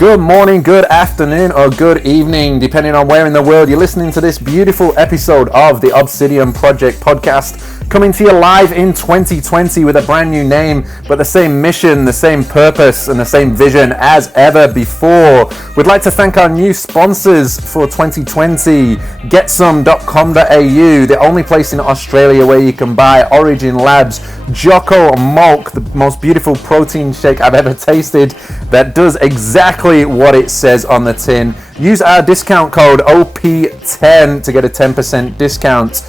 Good morning, good afternoon, or good evening, depending on where in the world you're listening to this beautiful episode of the Obsidian Project podcast, coming to you live in 2020 with a brand new name, but the same mission, the same purpose, and the same vision as ever before. We'd like to thank our new sponsors for 2020, Getsome.com.au, the only place in Australia where you can buy Origin Labs Jocko Malk, the most beautiful protein shake I've ever tasted, that does exactly what it says on the tin. Use our discount code OP10 to get a 10% discount,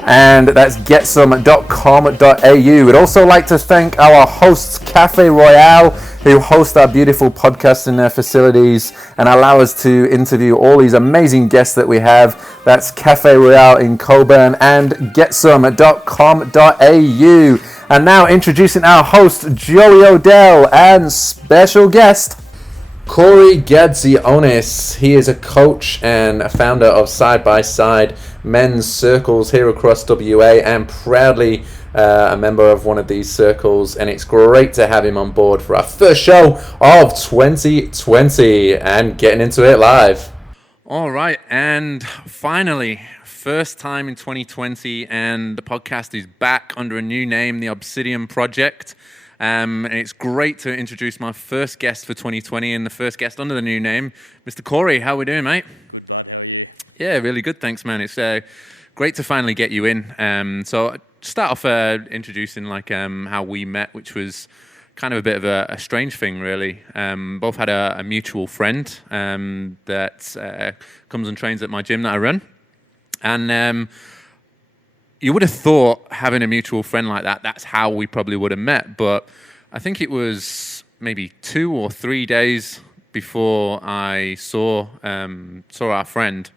and that's getsome.com.au. We'd also like to thank our hosts, Cafe Royale, who host our beautiful podcast in their facilities and allow us to interview all these amazing guests that we have. That's Cafe Royale in Coburn and getsome.com.au. And now introducing our host, Joey Odell, and special guest, Corey Gadzionis. He is a coach and a founder of Side by Side men's circles here across WA, and proudly a member of one of these circles. And it's great to have him on board for our first show of 2020 and getting into it live. All right, and finally, first time in 2020, and the podcast is back under a new name, the Obsidian Project. And it's great to introduce my first guest for 2020 and the first guest under the new name, Mr. Corey. How are we doing, mate? Good, bud. How are you? Yeah, really good. Thanks, man. It's great to finally get you in. So start off introducing how we met, which was kind of a bit of a strange thing, really. Both had a mutual friend that comes and trains at my gym that I run. And you would have thought, having a mutual friend like that, that's how we probably would have met. But I think it was maybe 2 or 3 days before I saw our friend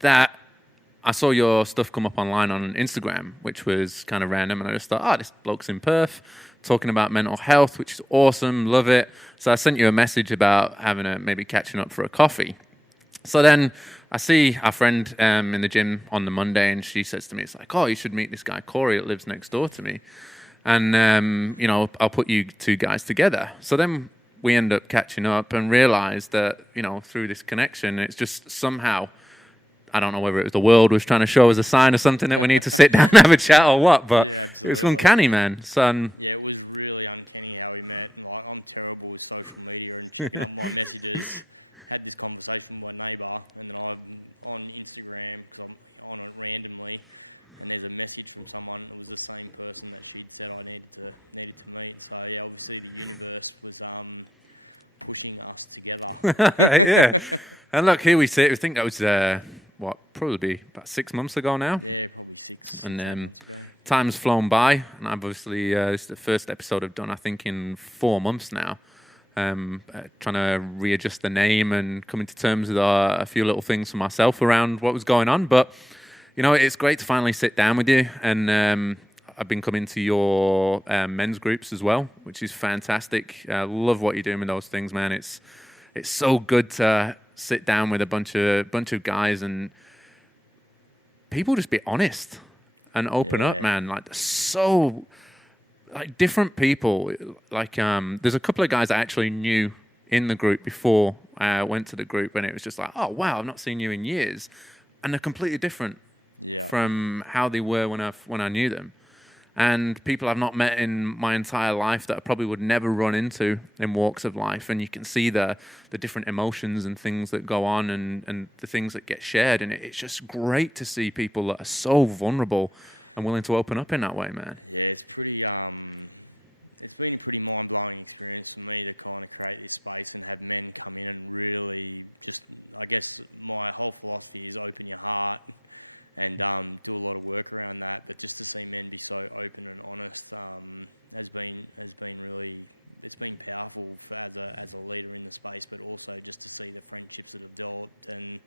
that I saw your stuff come up online on Instagram, which was kind of random. And I just thought, this bloke's in Perth talking about mental health, which is awesome, love it. So I sent you a message about maybe catching up for a coffee. So then I see our friend in the gym on the Monday, and she says to me, it's like, you should meet this guy, Corey, that lives next door to me. And, I'll put you two guys together. So then we end up catching up and realize that, through this connection, it's just somehow, I don't know whether it was the world was trying to show us a sign or something that we need to sit down and have a chat or what, but yeah, it was uncanny, man. So, yeah, it was really uncanny how we met. And, I'm terrible with social media and checking up my messages. Had this conversation with my neighbour, and then I'm on Instagram because I'm on it randomly, and there's a message from someone. It was the same person that she'd said I needed to meet. So yeah, obviously the universe was pushing us together. Yeah, and look, here we sit. I think that was probably about 6 months ago now. Yeah, probably 6 and 7 months ago. Time's flown by, and obviously this is the first episode I've done, I think, in 4 months now. Trying to readjust the name and coming to terms with a few little things for myself around what was going on. But, it's great to finally sit down with you. And I've been coming to your men's groups as well, which is fantastic. I love what you're doing with those things, man. It's so good to sit down with a bunch of guys and people just be honest and open up, man. Different people, there's a couple of guys I actually knew in the group before I went to the group, and it was just like, oh, wow, I've not seen you in years. And they're completely different from how they were when I knew them. And people I've not met in my entire life that I probably would never run into in walks of life. And you can see the different emotions and things that go on and the things that get shared. And it's just great to see people that are so vulnerable and willing to open up in that way, man. Yeah, it's pretty. It's been a pretty mind-blowing experience for me to kind of create this space and have men come in and really just. I guess my whole philosophy is open your heart and do a lot of work around that. But just to see men be so open and honest has been really. It's been powerful as a leader in the space, but also just to see the friendships that have developed, and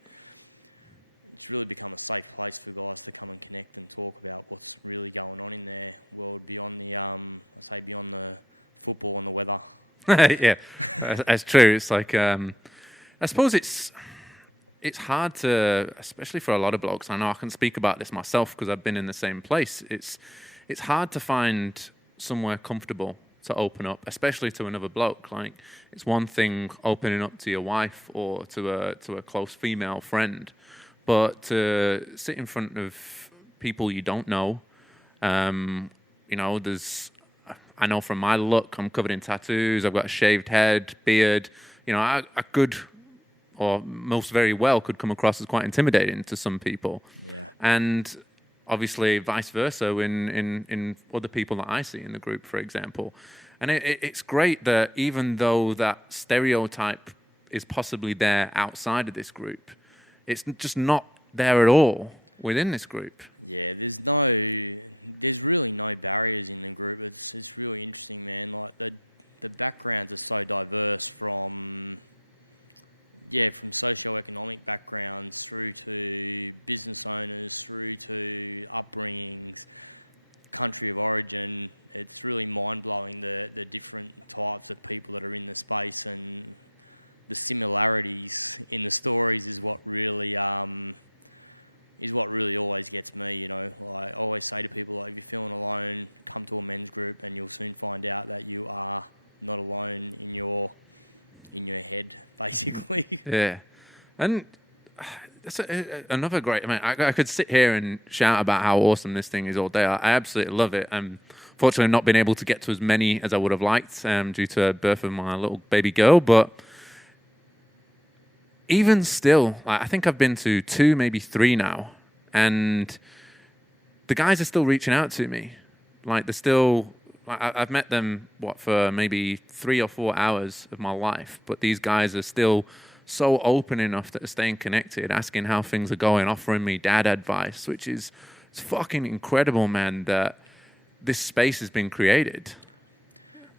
it's really become a safe place for guys to come and connect and talk about what's really going on in their world beyond the, beyond the football and the weather. Yeah, that's true. It's like, I suppose it's hard to, especially for a lot of blokes. I know I can speak about this myself because I've been in the same place. It's hard to find somewhere comfortable to open up, especially to another bloke. Like, it's one thing opening up to your wife or to a close female friend, but to sit in front of people you don't know, I know from my look, I'm covered in tattoos. I've got a shaved head, beard. I could, or most very well, could come across as quite intimidating to some people. Yeah. And obviously, vice versa in other people that I see in the group, for example. And it's great that even though that stereotype is possibly there outside of this group, it's just not there at all within this group. Yeah, there's really no barriers in the group. It's really interesting, man. Like the backgrounds are so diverse from socioeconomic backgrounds through to business owners, through to upbringings, country of origin. It's really mind-blowing the different types of people that are in the space, and the similarities in the stories is what really always gets me. Like, I always say to people, like, if you're feeling alone, come to a men's group, and you'll soon find out that you are not alone in your head, basically. Yeah, and that's another great. I mean, I could sit here and shout about how awesome this thing is all day. I absolutely love it. Fortunately, I've not been able to get to as many as I would have liked due to the birth of my little baby girl, but even still, like, I think I've been to 2, maybe 3 now, and the guys are still reaching out to me. Like, they're still... I've met them, for maybe 3 or 4 hours of my life, but these guys are still so open enough that they're staying connected, asking how things are going, offering me dad advice, which is it's fucking incredible, man, that this space has been created.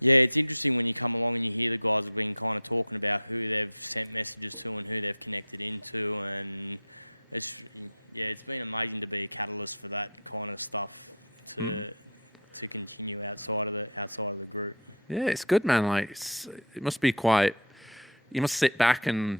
Yeah, it's interesting when you come along and you hear the guys have been kind of talking about who they've sent messages to and who they've connected into, and it's been amazing to be a catalyst for that kind of stuff to continue outside of the group. Yeah, it's good, man. Like, it must be quite. You must sit back and,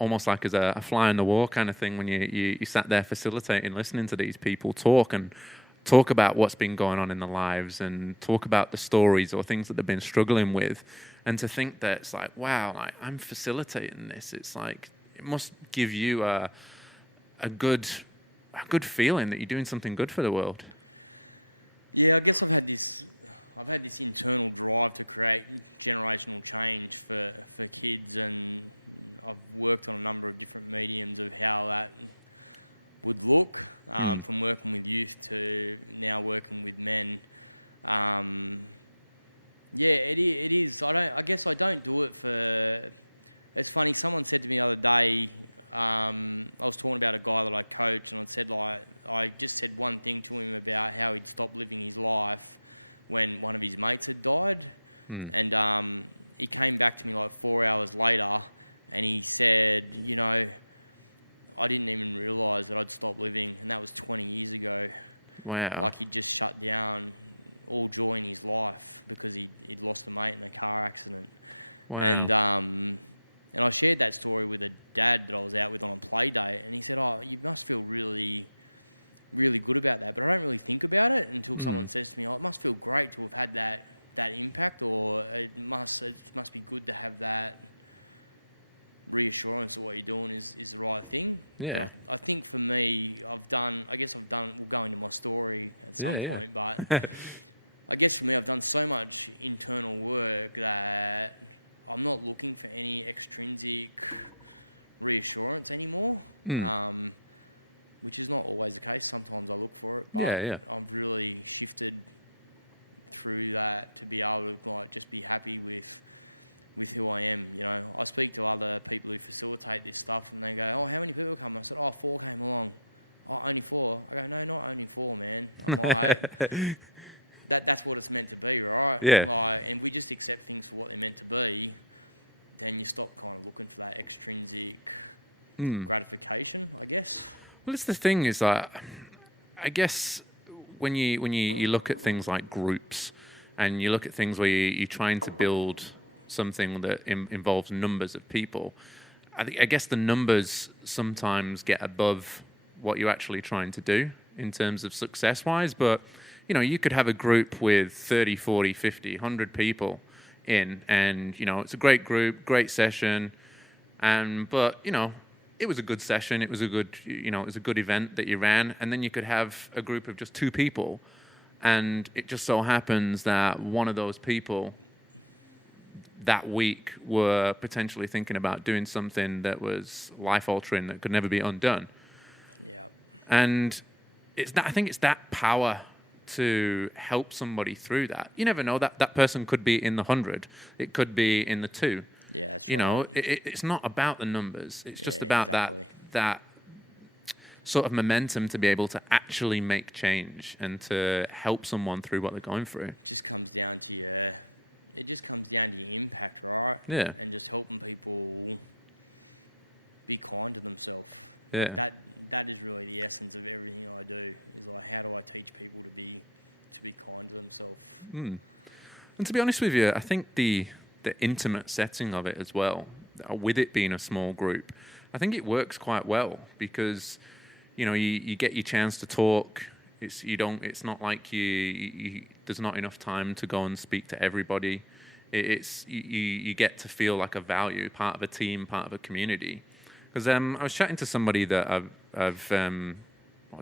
almost like as a fly on the wall kind of thing when you sat there facilitating, listening to these people talk about what's been going on in their lives and talk about the stories or things that they've been struggling with, and to think that it's like, wow, like, I'm facilitating this. It's like, it must give you a good feeling that you're doing something good for the world. Yeah, I guess I've had this internal drive to create generational change for kids, and I've worked on a number of different mediums of how that would look, from working with youth to now working with men. It is. I guess I don't do it for... It's funny, someone said to me the other day, I was talking about a guy that I coach, and I just said one thing to him about how he'd stopped living his life when one of his mates had died. And he came back to me like 4 hours later, and he said, I didn't even realise that I'd stopped living, and that was 20 years ago. Wow. Like, he'd just shut down all joy in his life because he'd lost a mate in a car accident. Wow. And I shared that story with a dad that I was out with on a play day, and he said, "Oh, you must feel really, really good about that." But I don't really think about it until someone says to me, "Oh, it must feel great to have had that impact, or it must be good to have that reassurance that what you're doing is the right thing." Yeah. But I think for me, we'll go into my story at some point, but I guess for me, I've done so much internal work that I'm not looking for any extrinsic reassurance anymore, which is not always the case. Sometimes I look for it, but I've really shifted through that to be able to just be happy with who I am. I speak to other people who facilitate this stuff, and they go, "Oh, how many people come?" I said, "Oh, 4 came along." "Oh, only 4?" I go, "No, not only 4, man." I'm like, that's what it's meant to be, right? Yeah. And we just accept things for what they're meant to be, then you stop kind of looking for that extrinsic gratification, I guess. Well, it's the thing is that I guess when you look at things like groups, and you look at things where you're trying to build something that involves numbers of people, I guess the numbers sometimes get above what you're actually trying to do in terms of success-wise. But you could have a group with 30, 40, 50, 100 people in, and, it's a great group, great session. But it was a good session. It was a good, it was a good event that you ran. And then you could have a group of just 2 people. And it just so happens that one of those people that week were potentially thinking about doing something that was life-altering, that could never be undone. Yeah. And I think it's that power to help somebody through that. You never know, that person could be in the 100. It could be in the 2. Yeah, that's right. It's not about the numbers. It's just about exactly. that sort of momentum to be able to actually make change and to help someone through what they're going through. It just comes down to your impact, right? Yeah. And just helping people be kind to themselves. Yeah. Like that is really the essence of everything I do. Is like, how do I teach people to be kind to themselves? And to be honest with you, I think the intimate setting of it as well, with it being a small group, I think it works quite well because you get your chance to talk. It's not like there's not enough time to go and speak to everybody. You get to feel like a value, part of a team, part of a community. Because I was chatting to somebody that I've done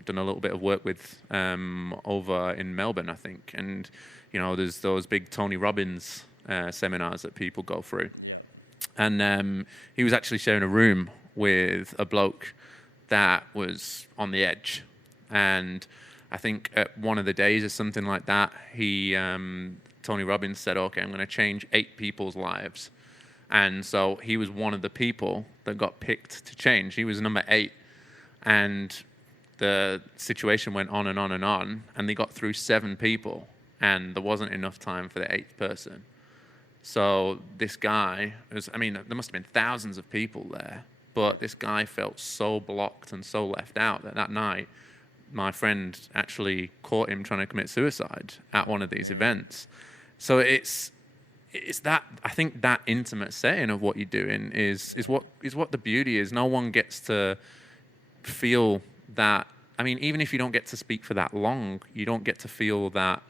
a little bit of work with over in Melbourne, I think, and there's those big Tony Robbins seminars that people go through. Yeah. And he was actually sharing a room with a bloke that was on the edge. And I think at one of the days or something like that, Tony Robbins said, okay, I'm going to change 8 people's lives. And so he was one of the people that got picked to change. He was number 8. And the situation went on and on and on. And they got through 7 people. And there wasn't enough time for the 8th person. So this guy, there must have been thousands of people there. But this guy felt so blocked and so left out that night, my friend actually caught him trying to commit suicide at one of these events. So it's that, I think that intimate setting of what you're doing is what the beauty is. No one gets to feel that. I mean, even if you don't get to speak for that long, you don't get to feel that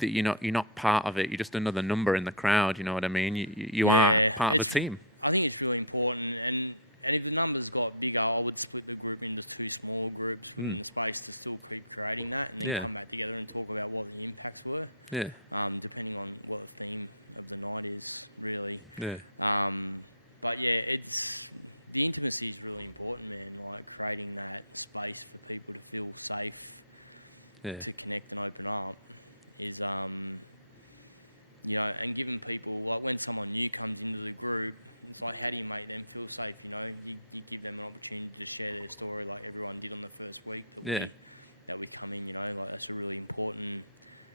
you're not part of it. You're just another number in the crowd. You know what I mean? You are part of the team. I think it's really important, and if the numbers got bigger, I would split the group into 2 smaller groups within the space to still keep creating that, and then come back together and talk about what the impacts were. Yeah. Depending on what the theme of the night is, really. Yeah. But it's the intimacy is really important, man. Like creating that space for people to feel safe, to connect and open up, is and giving people, like when someone new comes into the group, it's like, how do you make them feel safe? You give them an opportunity to share their story, like everyone did on the first week that we come in. Like that's a really important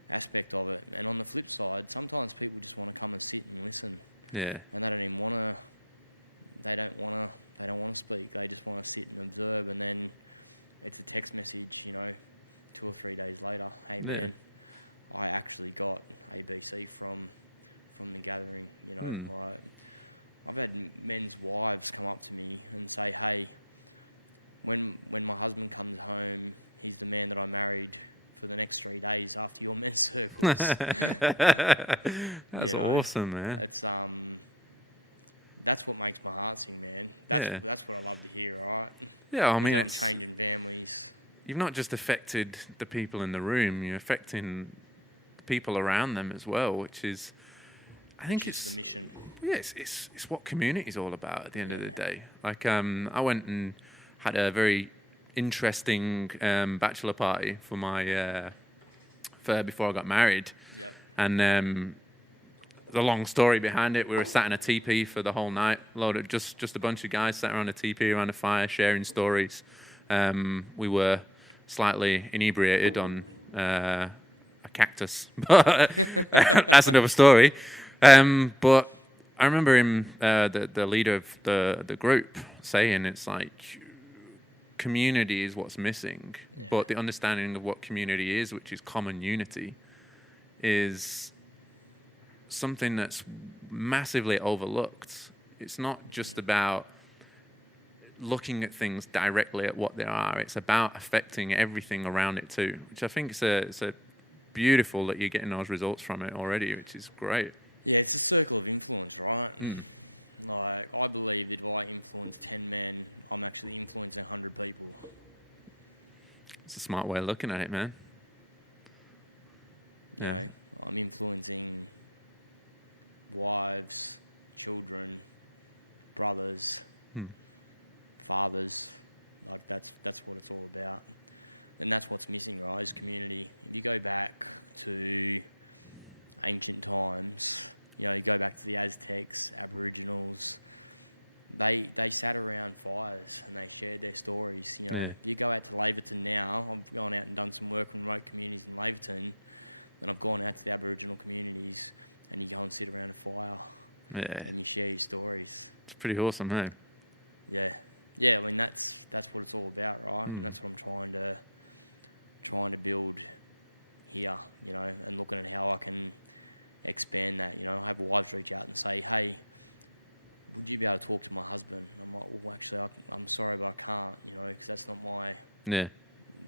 aspect of it. And on the flip side, sometimes people just want to come and sit and listen. Yeah. And they don't even want to. They don't want to speak. They just want to sit and observe. And then it's a text message, 2 or 3 days later. Hey man, I actually got ABC from the gathering. Like, I've had men's wives come up to me and say, hey, when my husband comes home, he's the man that I married for the next 3 days after your men's circles. That's awesome, man. It's that's what makes my heart sing, man. That's what I love to hear, right? Yeah, I mean, I'm changing families. You've not just affected the people in the room, you're affecting the people around them as well, which is, I think it's the mission. Yeah, it's what community is all about at the end of the day. Like, I went and had a very interesting bachelor party for my before I got married. Yep. And the long story behind it, we were sat in a teepee for the whole night. Just a bunch of guys sat around a teepee around a fire, sharing stories. We were slightly inebriated on a cactus, but that's another story. But I remember him, the leader of the group, saying it's like community is what's missing, but the understanding of what community is, which is common unity, is something that's massively overlooked. It's not just about looking at things directly at what they are. It's about affecting everything around it too, which I think is a beautiful that you're getting those results from it already, which is great. Yeah, it's a circle of influence, right? Like, I believe that if I influence 10 men, I'm actually influencing 100 people. It's a smart way of looking at it, man. You know, I'm influencing wives, children, brothers, fathers. Like, that's what it's all about. And that's what's missing, right, is community. If you go back to ancient times, you know, you go back to the Aztecs, Aboriginals, they sat around fires and they shared their stories. You know, if you go out to Laverton now, I've gone out and done some work in remote communities in Laverton, and I've gone out to the Aboriginal communities, and you go and sit around a fire and you share your stories. It's pretty awesome, hey? Yeah, I mean, that's what it's all about, right? And that's what I'm trying to build here, you know, and looking at how I can expand that. You know, I have wives reach out and say, hey, would you be able to talk to my husband? I'm like, well, actually, I'm sorry, but I can't, you know, because that's not my... Yeah.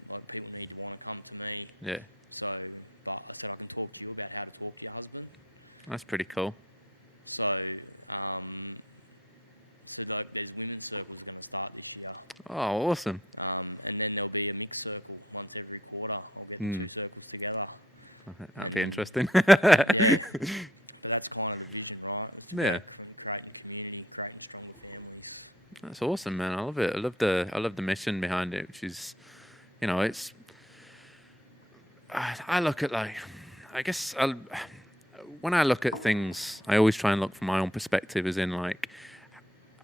Like, people need to want to come to me. Yeah. So, but I said I can talk to you about how to talk to your husband. That's pretty cool. So, like, there's women's circles going to start this year. Oh, awesome. And then there'll be a mixed circle once every quarter. I'll get the two circles together. That'd be interesting. Yeah. But that's kind of the vision, right? It's about creating community, creating stronger families. That's awesome, man. I love it. I love the mission behind it, which is, you know, it's... I look at, like... I guess when I look at things, I always try and look from my own perspective, as in, like...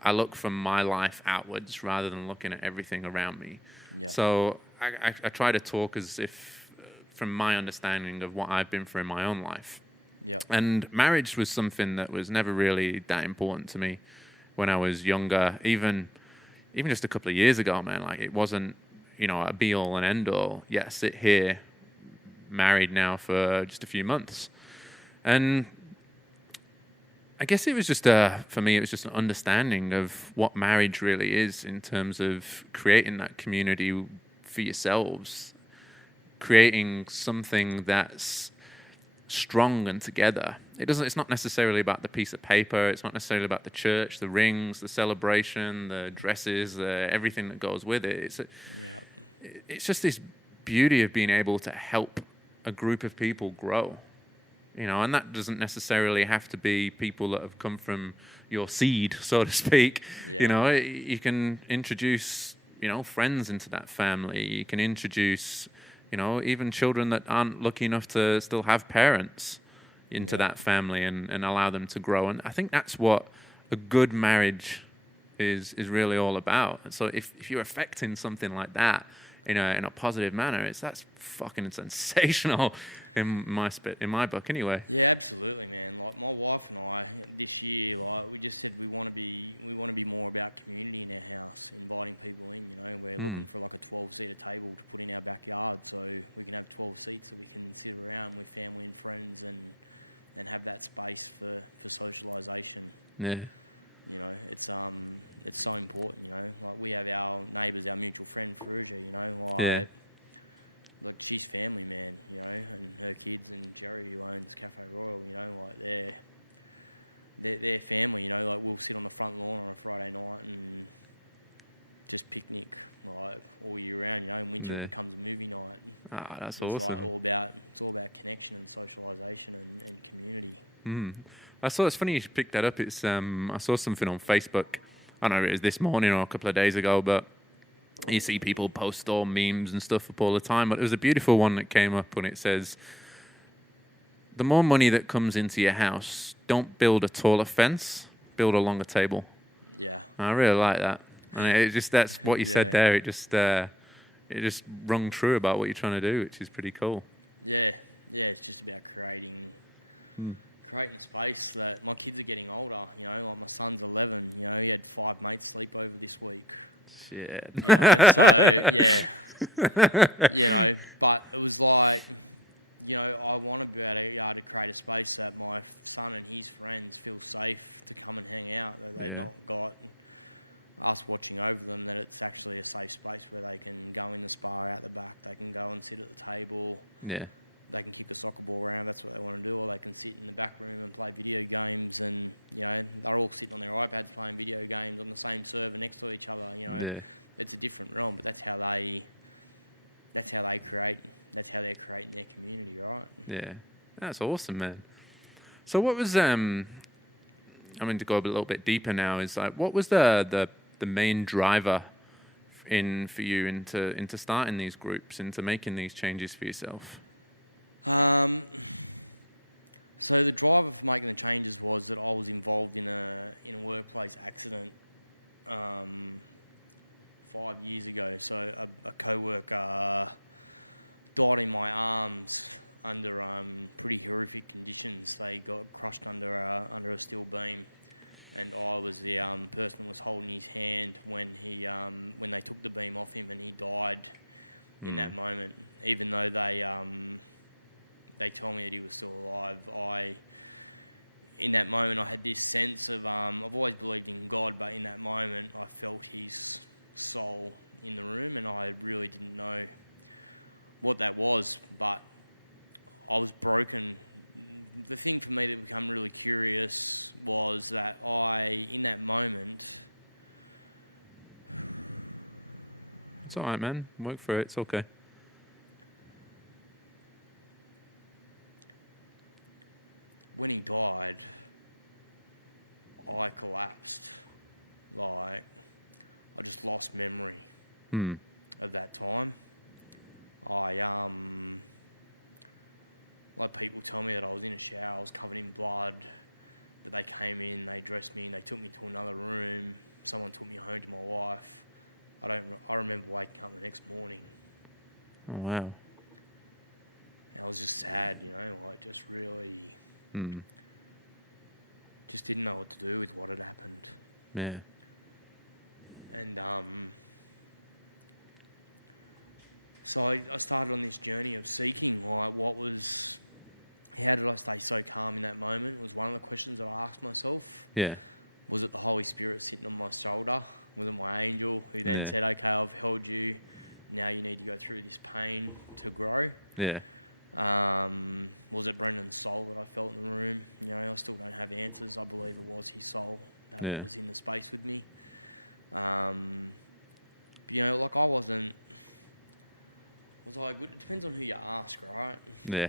I look from my life outwards rather than looking at everything around me. Yeah. So I try to talk as if from my understanding of what I've been through in my own life. Yeah. And marriage was something that was never really that important to me when I was younger. Even just a couple of years ago, man, like it wasn't, you know, a be all and end all. Yeah, I sit here married now for just a few months. And I guess it was just for me, it was just an understanding of what marriage really is in terms of creating that community for yourselves, creating something that's strong and together. It's not necessarily about the piece of paper. It's not necessarily about the church, the rings, the celebration, the dresses, everything that goes with it. It's just this beauty of being able to help a group of people grow. You know, and that doesn't necessarily have to be people that have come from your seed, so to speak. Yeah. You know, you can introduce, you know, friends into that family. You can introduce, you know, even children that aren't lucky enough to still have parents into that family and allow them to grow. And I think that's what a good marriage is really all about. So if you're affecting something like that in a positive manner, that's fucking sensational in my book anyway. Yeah, absolutely, man. Like my wife and I this year, like we just said we want to be more about community in our house, inviting people in. You know, we're looking for like a 12-seater table to put in our backyard, so we can have 12 seats so we can sit around with family and friends and have that space for socialisation. Yeah. You know, it's so important. You know, like we have our neighbours, our mutual friend Ferrugia. You know, like she's family, man. You know, and her kids and Jerry, who owns Cafe Royal. You know, like they're family. You know, like we'll sit on the front lawn on a Friday night and just picnic like all year round. You know, in winter it becomes a movie night. Ah, that's it's awesome. Like it's all about connection and socialisation and community. I saw, it's funny you picked that up. It's I saw something on Facebook. I don't know if it was this morning or a couple of days ago, but you see people post all memes and stuff up all the time. But there was a beautiful one that came up and it says, the more money that comes into your house, don't build a taller fence, build a longer table. Yeah. And I really like that. And that's what you said there. It just rung true about what you're trying to do, which is pretty cool. Yeah. Yeah, it's just about creating a space that my kids are getting older. You know, like my son's 11. You know, he had 5 mates sleep over this week. Shit. You know, so yeah, you know, but it was like, you know, I want to be able to create a space that my son and his friends feel safe to come and hang out. That they've not got us watching over them. That it's actually a safe space where they can go in the spa out the back. They can go and sit at the table. Yeah. they can kick a soccer ball around, that's what they want to do, or they can sit in the back room and play video games, and, you know, they're all sitting on their iPads playing video games on the same server next to each other, you know. Yeah. It's a different realm, but that's how they create, that's how they're creating their community, right? Yeah. That's awesome, man. So what was, I mean, to go a little bit deeper now, is like, what was the main driver for you into starting these groups, into making these changes for yourself? So the driver for making the changes was that I was involved in a workplace accident 5 years ago. So a co-worker died in my arms under pretty horrific conditions. They got crushed under a steel beam, and I was the person that was holding his hand when they took the beam off him, and he died in that moment. Even though they told me that he was still alive, in that moment I had this sense of I've always believed in God, but in that moment I felt his soul in the room, and I really didn't know what that was, but I was broken. The thing for me that became really curious was that in that moment... It's all right, man. Work through it. It's okay. When he died, I collapsed. Like, I just lost memory of that time. Like, people tell me that I was in a shower, I was covered in blood, that they came in, they dressed me, and they took me to another room. Someone took me home to my wife. I remember waking up the next morning. Oh, wow. And I was just sad, you know, like, just really... Just didn't know what to do with what had happened. Yeah. And so I started on this journey of seeking, like, how did I stay so calm in that moment was one of the questions that I asked myself. Yeah. Was it the Holy Spirit sitting on my shoulder? Was it my angel who then said, okay, I've held you, now you need to go through this pain to grow? Yeah. Was it Brendan's soul that I felt in the room? You know, I still don't have answers. I believe it was his soul that was in the space with me. But, you know, like, was I good? It depends on who you ask, right? Yeah.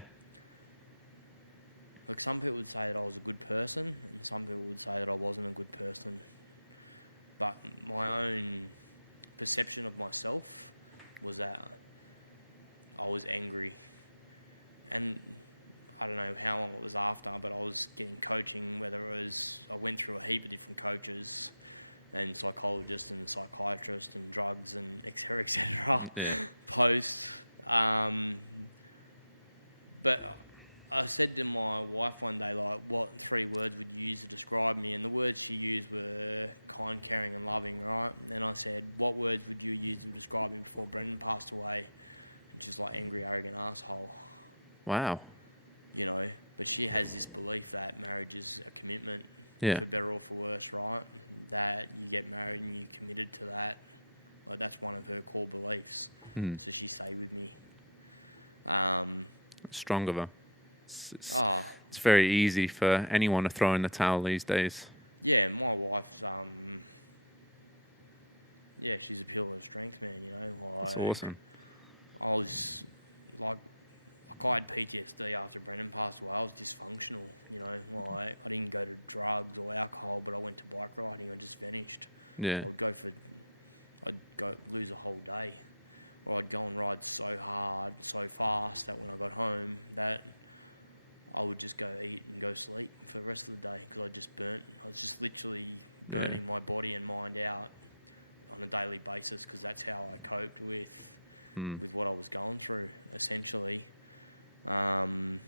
Like, some people would say that I was a good person, and some people would say that I wasn't a good person. But my own perception of myself was that I was angry. And I don't know how long it was after, but I was getting coaching, whether it was... I went through a heap of different coaches and psychologists and psychiatrists and drugs and et cetera, post. But I said to my wife one day, like, what 3 words would you use to describe me? And the words she used were kind, caring and loving, right? And I said, what words would you use to describe me before Brendan passed away? And she's like, angry, arrogant asshole. Wow. You know, but she has this belief that marriage is a commitment, for better or for worse, right? That you get married and you're committed to that. Like, that's one of her core beliefs. So she stayed with me. Strong of her. It's very easy for anyone to throw in the towel these days. Yeah, my wife's she's a pillar of strength, man. You know, like, that's awesome. I was like I had PTSD after Brendan passed away. I was dysfunctional. You know, like, I didn't go to drugs or alcohol, but I went to bike riding. I just vanished. Yeah, I'd go lose a whole day, or I'd go and ride so hard, so fast that when I got home, that I would just go eat and go sleep for the rest of the day because I was just literally burning my body and mind out on a daily basis because that's how I coped with what I was going through, essentially. Tried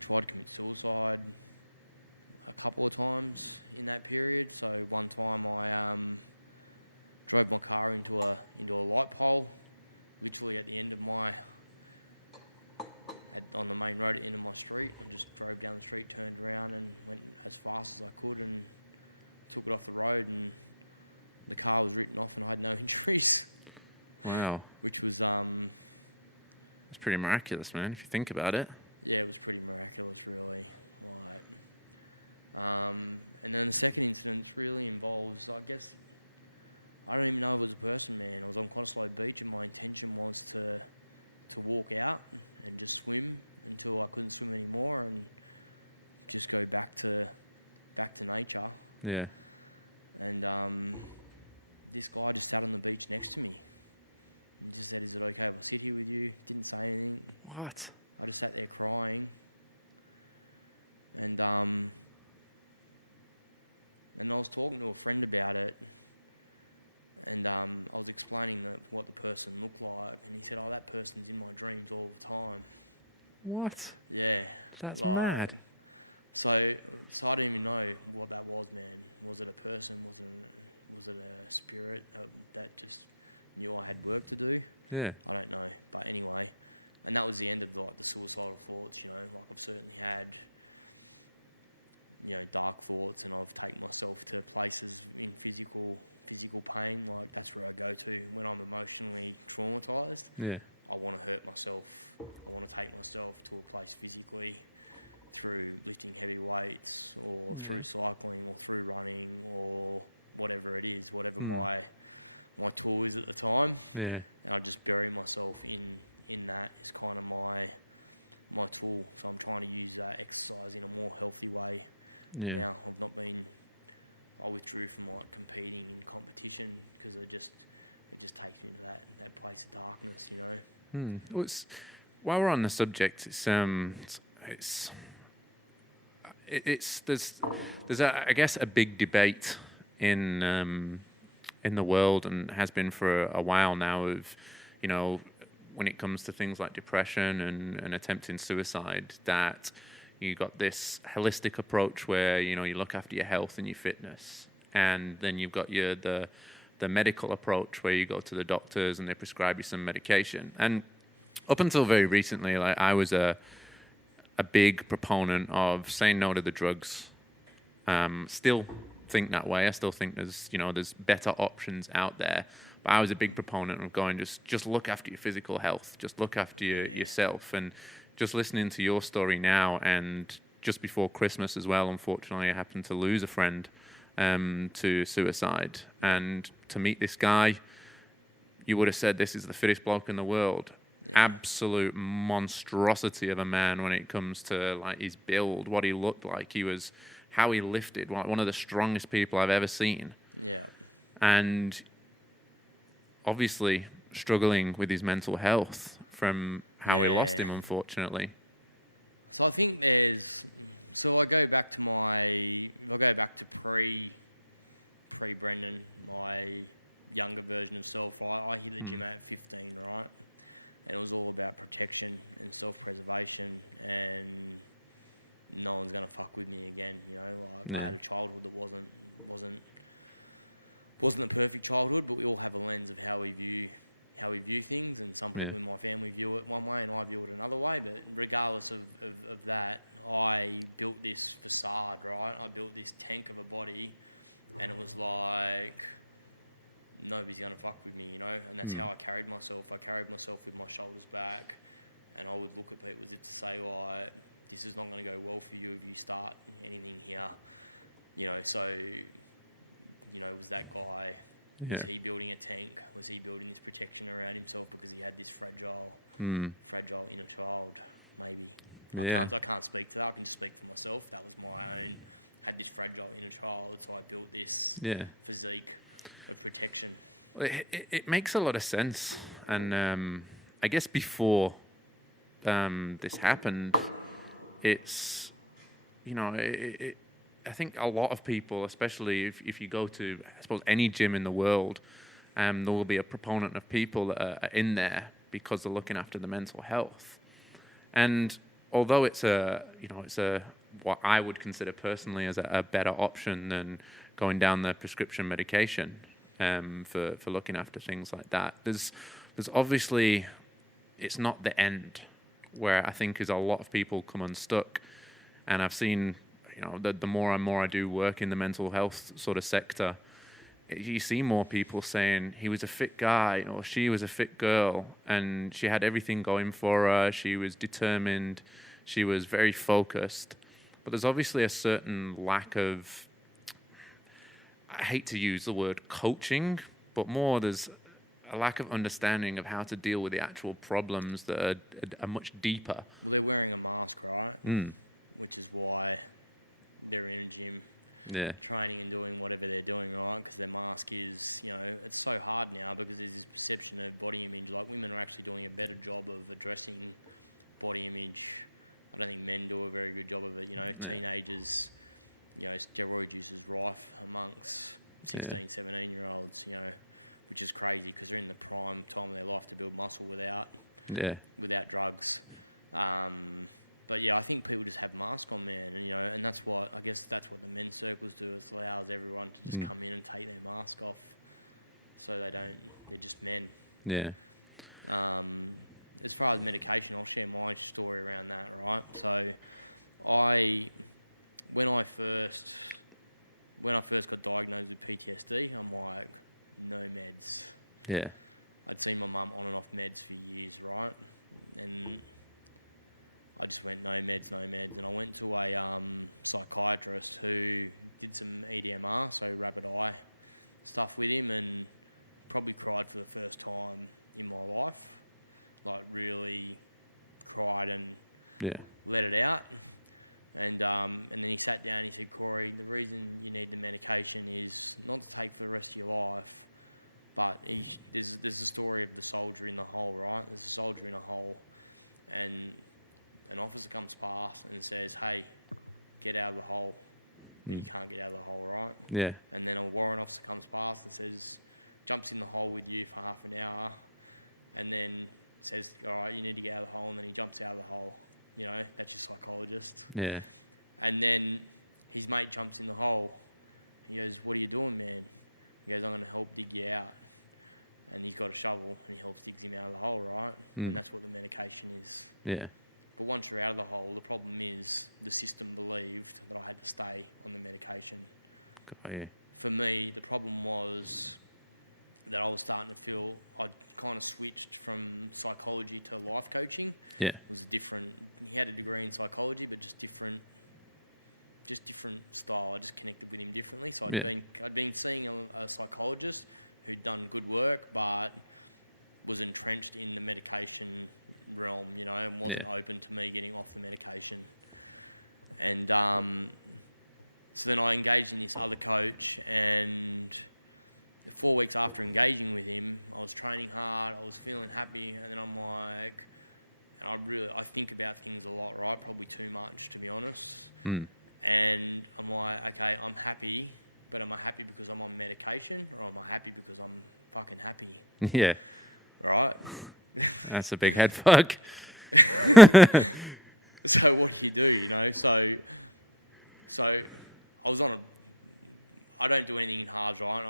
to commit suicide a couple of times in that period. So one time I drove my car into a light pole, literally at the end of on the main road at the end of my street. I just drove down the street, turned around and went as fast as I could and took it off the road, and the car was written off and I had no injuries. Wow. Which was It's pretty miraculous, man, if you think about it. Yeah, it was pretty miraculous, really. And then the second incident really involves, I guess, I don't even know if it was a person, man. I was on Cottesloe Beach, and my intention was to walk out and just swim until I couldn't swim anymore, and just go back to nature. Yeah. And this guy just sat on the beach next to me and just said, "Is it okay if I sit here with you?" Didn't say anything. What? I just sat there crying. And I was talking to a friend about it, and I was explaining what the person looked like, and he said, "Oh, that person's in my dreams all the time." What? Yeah. That's mad. So I didn't even know what that was, man. Was it a person? Was it a spirit that just knew I had work to do? Yeah. I don't know. But anyway, and that was the end of the suicidal thoughts, Like I've certainly had, dark thoughts, and I've taken myself to places in physical pain. Like that's where I go to when I'm emotionally traumatized. Yeah. I want to hurt myself. I want to take myself to a place physically through lifting heavy weights, or through cycling, or through running, or whatever it is, whatever my tool is at the time. Yeah. And I just bury myself in that is kind of my tool. So I'm trying to use that exercise in a more healthy way. Yeah. Now I withdrew from competing in competition because it just takes me to that place of darkness, Well, while we're on the subject, there's I guess a big debate in the world, and has been for a while now, of when it comes to things like depression and attempting suicide, that you got this holistic approach where you look after your health and your fitness, and then you've got the medical approach where you go to the doctors and they prescribe you some medication. And up until very recently, I was a big proponent of saying no to the drugs. Still think that way. I still think there's better options out there. But I was a big proponent of going, just look after your physical health. Just look after yourself. And just listening to your story now, and just before Christmas as well, unfortunately, I happened to lose a friend to suicide. Yeah. And to meet this guy, you would have said this is the fittest bloke in the world. Yeah. Absolute monstrosity of a man when it comes to his build, what he looked like. How he lifted, one of the strongest people I've ever seen. Yeah. And obviously struggling with his mental health from how we lost him, unfortunately. So I think I go back to pre-Brendan, my younger version of self. I hit the gym at 15, right? And it was all about protection and self-preservation, and no one's going to fuck with me again, I had a childhood that wasn't a perfect childhood, but we all have a lens of how we view things, and some people in my family view it one way and I view it another way. But regardless of that, I built this facade, right? I built this tank of a body, and it was like nobody's going to fuck with me, and that's how I carried myself. I carried myself with my shoulders back, and I would look at people as if to say, this is not going to go well for you if you start anything here, so was that guy, was he building a tank? Was he building this protection around himself because he had this fragile inner child? Maybe. I can't speak to that. I can just speak for myself. That was my own. Had this fragile inner child, so I built this physique of protection. Well, it makes a lot of sense, and I guess before this happened, it's I think a lot of people, especially if you go to, I suppose, any gym in the world, there will be a proponent of people that are in there because they're looking after the mental health. And although it's what I would consider personally as a better option than going down the prescription medication for looking after things like that, there's obviously, it's not the end, where I think is a lot of people come unstuck. And I've seen, the more and more I do work in the mental health sort of sector, you see more people saying he was a fit guy or she was a fit girl and she had everything going for her. She was determined. She was very focused. But there's obviously a certain lack of, I hate to use the word coaching, but more there's a lack of understanding of how to deal with the actual problems that are much deeper. Well, they're wearing a mask, right? Mm. Which is why they're in a gym. Yeah. Training and doing whatever they're doing, right? Because their mask is, it's so hard now because there's this perception of body image. Like, women are actually doing a better job of addressing body image. I don't think men do a very good job of it. Teenagers, steroid use is rife amongst 16, 17-year-olds, which is crazy because they're in the prime time of their life to build muscle without drugs. But yeah, I think people just have masks on, man, and that's what the men's circles do. It allows everyone to just come in and take their mask off, so they're just men. Yeah. As far as medication, I'll share my story around that, right? So, when I first got diagnosed with PTSD, I'm like, no meds. Yeah. I'd seen my mum on and off meds for years, right? And I just went, no meds. And I went to a psychiatrist who did some EDMR, so rapid eye stuff with him, and probably cried for the first time in my life. Like, really cried and let it out. And then he sat down and he said, Corey, the reason you need the medication is not to take for the rest of your life, but there's a story of the soldier in the hole, right? There's a soldier in a hole, and an officer comes past and says, hey, get out of the hole. But you can't get out of the hole, right? Yeah. And then a warrant officer comes past and says, jumps in the hole with you for half an hour, and then says, all right, you need to get out of the hole, and then he jumps out of the hole. That's your psychologist. Yeah. And then his mate jumps in the hole. He goes, what are you doing, man? He goes, I'm going to help dig you out. And he's got a shovel, and he helps digs him out of the hole, right? And that's what the medication is. Yeah. But once you're out of the hole, the problem is the system believed that I had to stay on the medication. For me, the problem was that I was starting to feel I'd kind of switched from psychology to life coaching. Yeah. It was he had a degree in psychology, but just different style. I just connected with him differently. So I'd been seeing a psychologist who'd done good work, but was entrenched in the medication realm, and wasn't open to me getting off the medication. And so then I engaged in this other coach, and 4 weeks after engaging with him, I was training hard, I was feeling happy, and then I'm like, and I think about things a lot, right? Probably too much, to be honest. And I'm like, okay, I'm happy, but am I happy because I'm on medication, or am I happy because I'm fucking happy? Yeah. Right? That's a big head fuck. So what do? So I was I don't do anything in halves, right?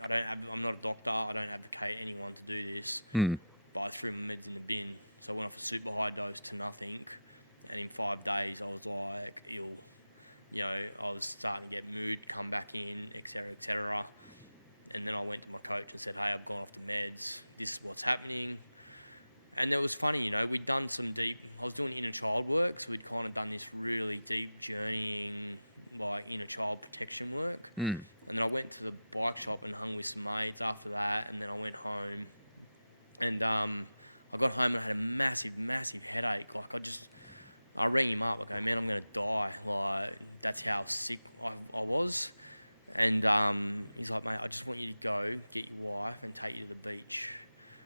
I'm not a doctor. I don't advocate anyone to do this. But I threw my meds in the bin. So I went off a super high dose to nothing. And in 5 days, I was like ill. I was starting to get mood come back in, et cetera, et cetera. And then I went to my coach and said, hey, I've gone off the meds. This is what's happening. And it was funny, we'd done some I was doing inner child work. So we'd kind of done this really deep journeying, like inner child protection work. And then I went to the bike shop and hung with some mates after that. And then I went home. And I got home and I had a massive, massive headache. Like I rang him up. I go, man, I'm going to die. Like, that's how sick I was. And he's like, mate, I just want you to go get your wife and take you to the beach.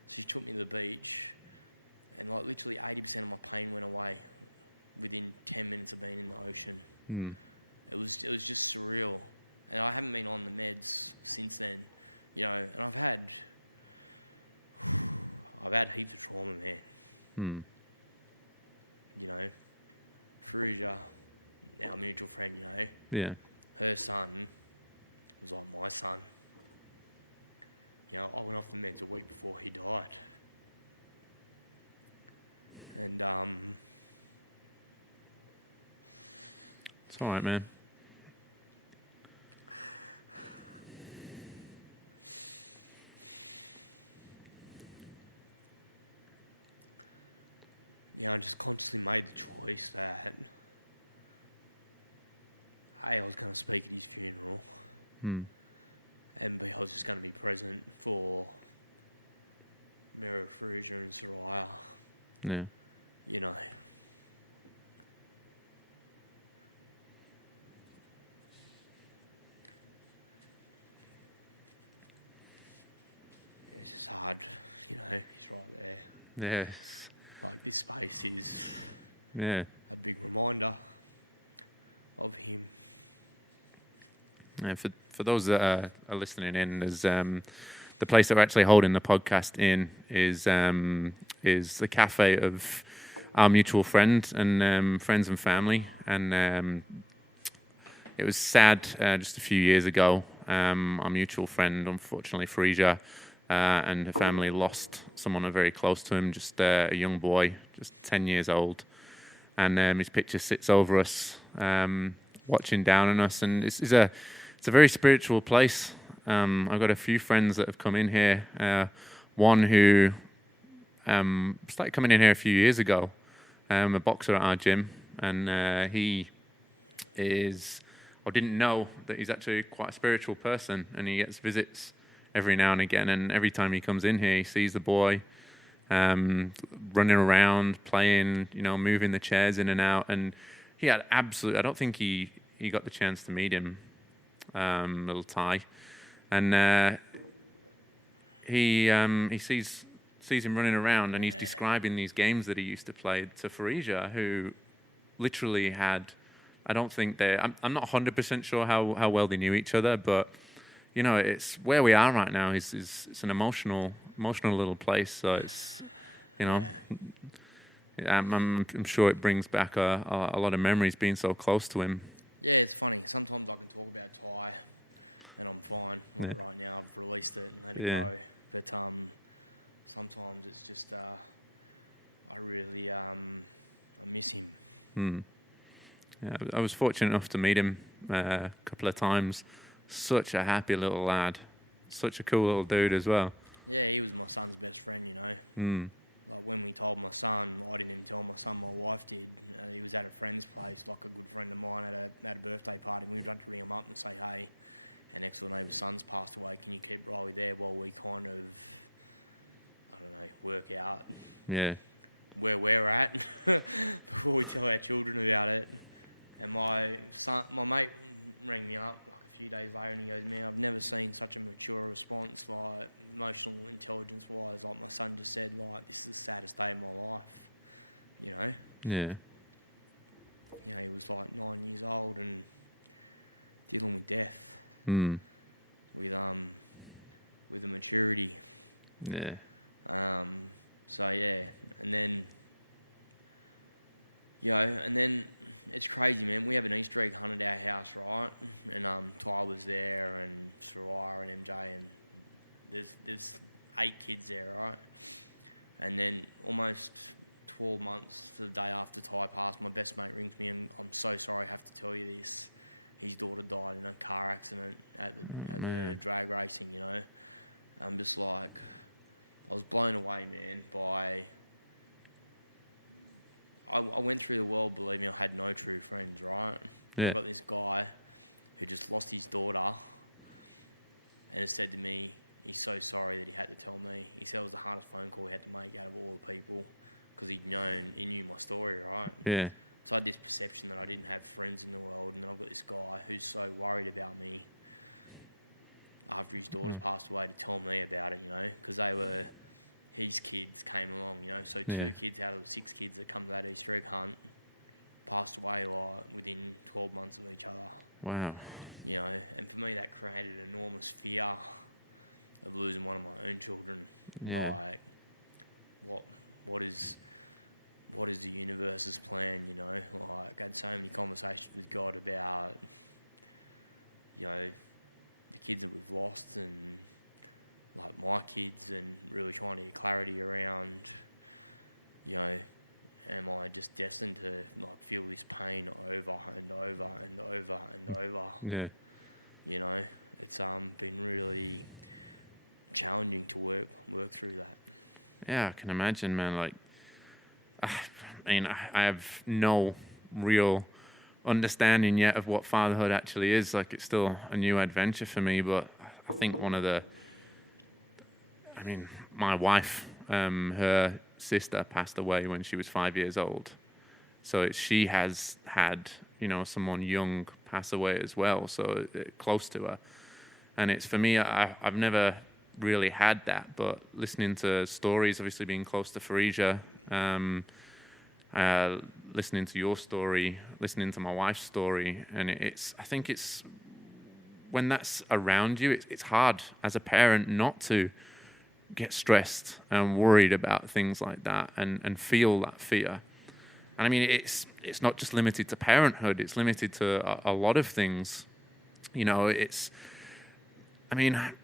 So he took me to the beach, and like literally 80% of my pain went away within 10 minutes of being in the ocean. It was just surreal. And I haven't been on the meds since then, and I've had heaps of trauma, man. Ferrugia, our mutual friend, Yeah. her son was like my son. I went off the meds a week before he died. And it's all right, man. I just consciously made the choice that A, I was going to speak at his funeral, and B, I was just going to be present for Mira, Faruja and Soraya. Yeah. You know. It's just hard, he's right there. Yeah. Like, this space is Yeah. a big reminder of him. Yeah, for those that are listening in, there's the place that we're actually holding the podcast in is the cafe of our mutual friend and friends and family, and it was sad just a few years ago. Our mutual friend, unfortunately, Frisia, and her family lost someone very close to him, just a young boy, just 10 years old, and his picture sits over us, watching down on us, and it's a very spiritual place. I've got a few friends that have come in here. One who started coming in here a few years ago, a boxer at our gym, and he is. I didn't know that he's actually quite a spiritual person, and he gets visits every now and again. And every time he comes in here, he sees the boy running around, playing, moving the chairs in and out. And he had absolutely. I don't think he got the chance to meet him. Little Ty, and he sees him running around, and he's describing these games that he used to play to Farija, who literally had. I don't think I'm not 100% sure how well they knew each other, but it's where we are right now. It's an emotional little place. So it's I'm sure it brings back a lot of memories being so close to him. Yeah, it's funny. Sometimes I can talk about Ty, and I'm fine. Like right now, I've released it and let it go. But sometimes it's just I really I miss him. Yeah, I was fortunate enough to meet him a couple of times. Such a happy little lad. Such a cool little dude as well. Yeah, he was my son's best friend, Like, when we told my son, I didn't even tell my son, my wife did. He was at a friend's place, like a good friend of mine, at a birthday party, and we went to ring him up and say, hey, our next door neighbour's son's passed away, can you keep Riley there while we kind of, work out where we're at before we tell our children about it. And my mate rang me up like a few days later, and he goes, man, I've never seen such a mature response, like emotional intelligence wise. Like, my son just said, like, this is the saddest day of my life, Yeah. He was like 9 years old and dealing with death with a maturity. Yeah. So yeah, and then and then it's crazy, man. We have an Easter egg hunt at our house, right? And Ty was there, and Soraya and MJ, and there's 8 kids there, right? And then almost 12 months to the day after Ty passed, my best mate rings me, and I'm so sorry I have to tell you this. His daughter died in a car accident at the drag racing, I'm just like, I was blown away, man, by... I went through the world, believe me, I had no true friends, right? Yeah. I got this guy who just lost his daughter and has said to me, he's so sorry that he had to tell me. He said it was the hardest phone call he had to make out of all the people because he knew my story, right? Yeah. So I had this perception that I didn't have friends in the world, and then I've got this guy who's so worried about me after his daughter's passed away to tell me about it, because his kids came along, so 2 kids out of the 6 kids that come to that Easter egg hunt passed away like within 12 months of each other. Wow. And for me that created an enormous fear of losing one of my own children. Yeah. Like, what is the universe's plan, Like, I had so many conversations with God about, the kids that we've lost and like my kids, and really trying to get clarity around, am I just destined to like feel this pain over and over and over and over? Yeah. It's been really challenging to work through that. Yeah, I can imagine, man. Like, mean, I have no real understanding yet of what fatherhood actually is. Like, it's still a new adventure for me, but I think my wife, her sister passed away when she was 5 years old. So she has had, someone young pass away as well, so close to her. And it's, for me, I've never really had that, but listening to stories, obviously being close to Farija, listening to your story, listening to my wife's story, and I think it's when that's around you, it's hard as a parent not to get stressed and worried about things like that and feel that fear. And I mean, it's not just limited to parenthood, it's limited to a lot of things.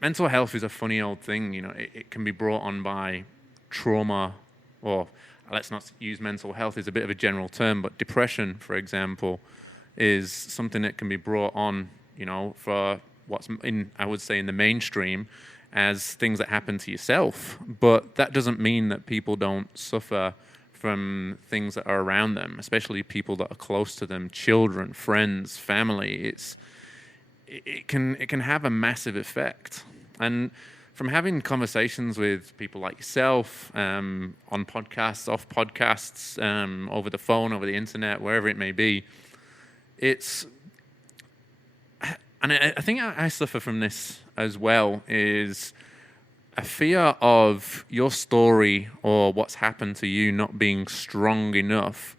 Mental health is a funny old thing. It can be brought on by trauma, or let's not use mental health as a bit of a general term, but depression, for example, is something that can be brought on, for what's I would say in the mainstream as things that happen to yourself. But that doesn't mean that people don't suffer from things that are around them, especially people that are close to them, children, friends, family. It can have a massive effect. And from having conversations with people like yourself, on podcasts, off podcasts, over the phone, over the internet, wherever it may be, and I think I suffer from this as well, is a fear of your story or what's happened to you not being strong enough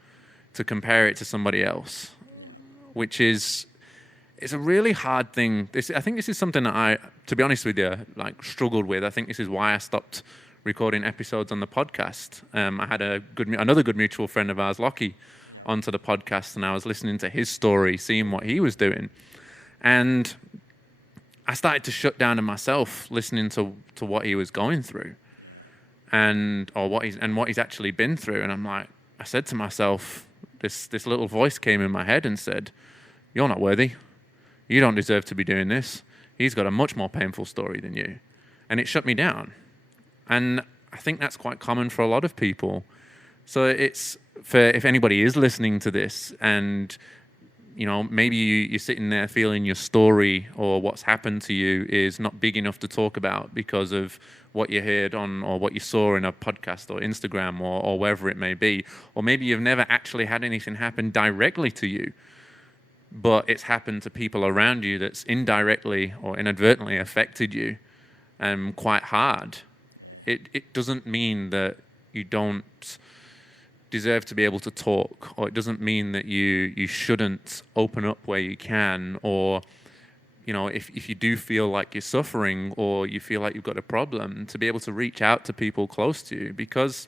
to compare it to somebody else. Yeah. Which is, it's a really hard thing. I think this is something that I, to be honest with you, struggled with. I think this is why I stopped recording episodes on the podcast. I had another good mutual friend of ours, Lockie, onto the podcast, and I was listening to his story, seeing what he was doing. And I started to shut down to myself listening to what he was going through. Yeah. And what he's actually been through. And I said to myself, this little voice came in my head and said, "You're not worthy. You don't deserve to be doing this. He's got a much more painful story than you." And it shut me down. And I think that's quite common for a lot of people. So it's, if anybody is listening to this and, maybe you're sitting there feeling your story or what's happened to you is not big enough to talk about because of what you heard on or what you saw in a podcast or Instagram or wherever it may be. Or maybe you've never actually had anything happen directly to you, but it's happened to people around you that's indirectly or inadvertently affected you quite hard. Yeah. It doesn't mean that you don't deserve to be able to talk, or it doesn't mean that you shouldn't open up where you can, or if you do feel like you're suffering or you feel like you've got a problem, to be able to reach out to people close to you. Because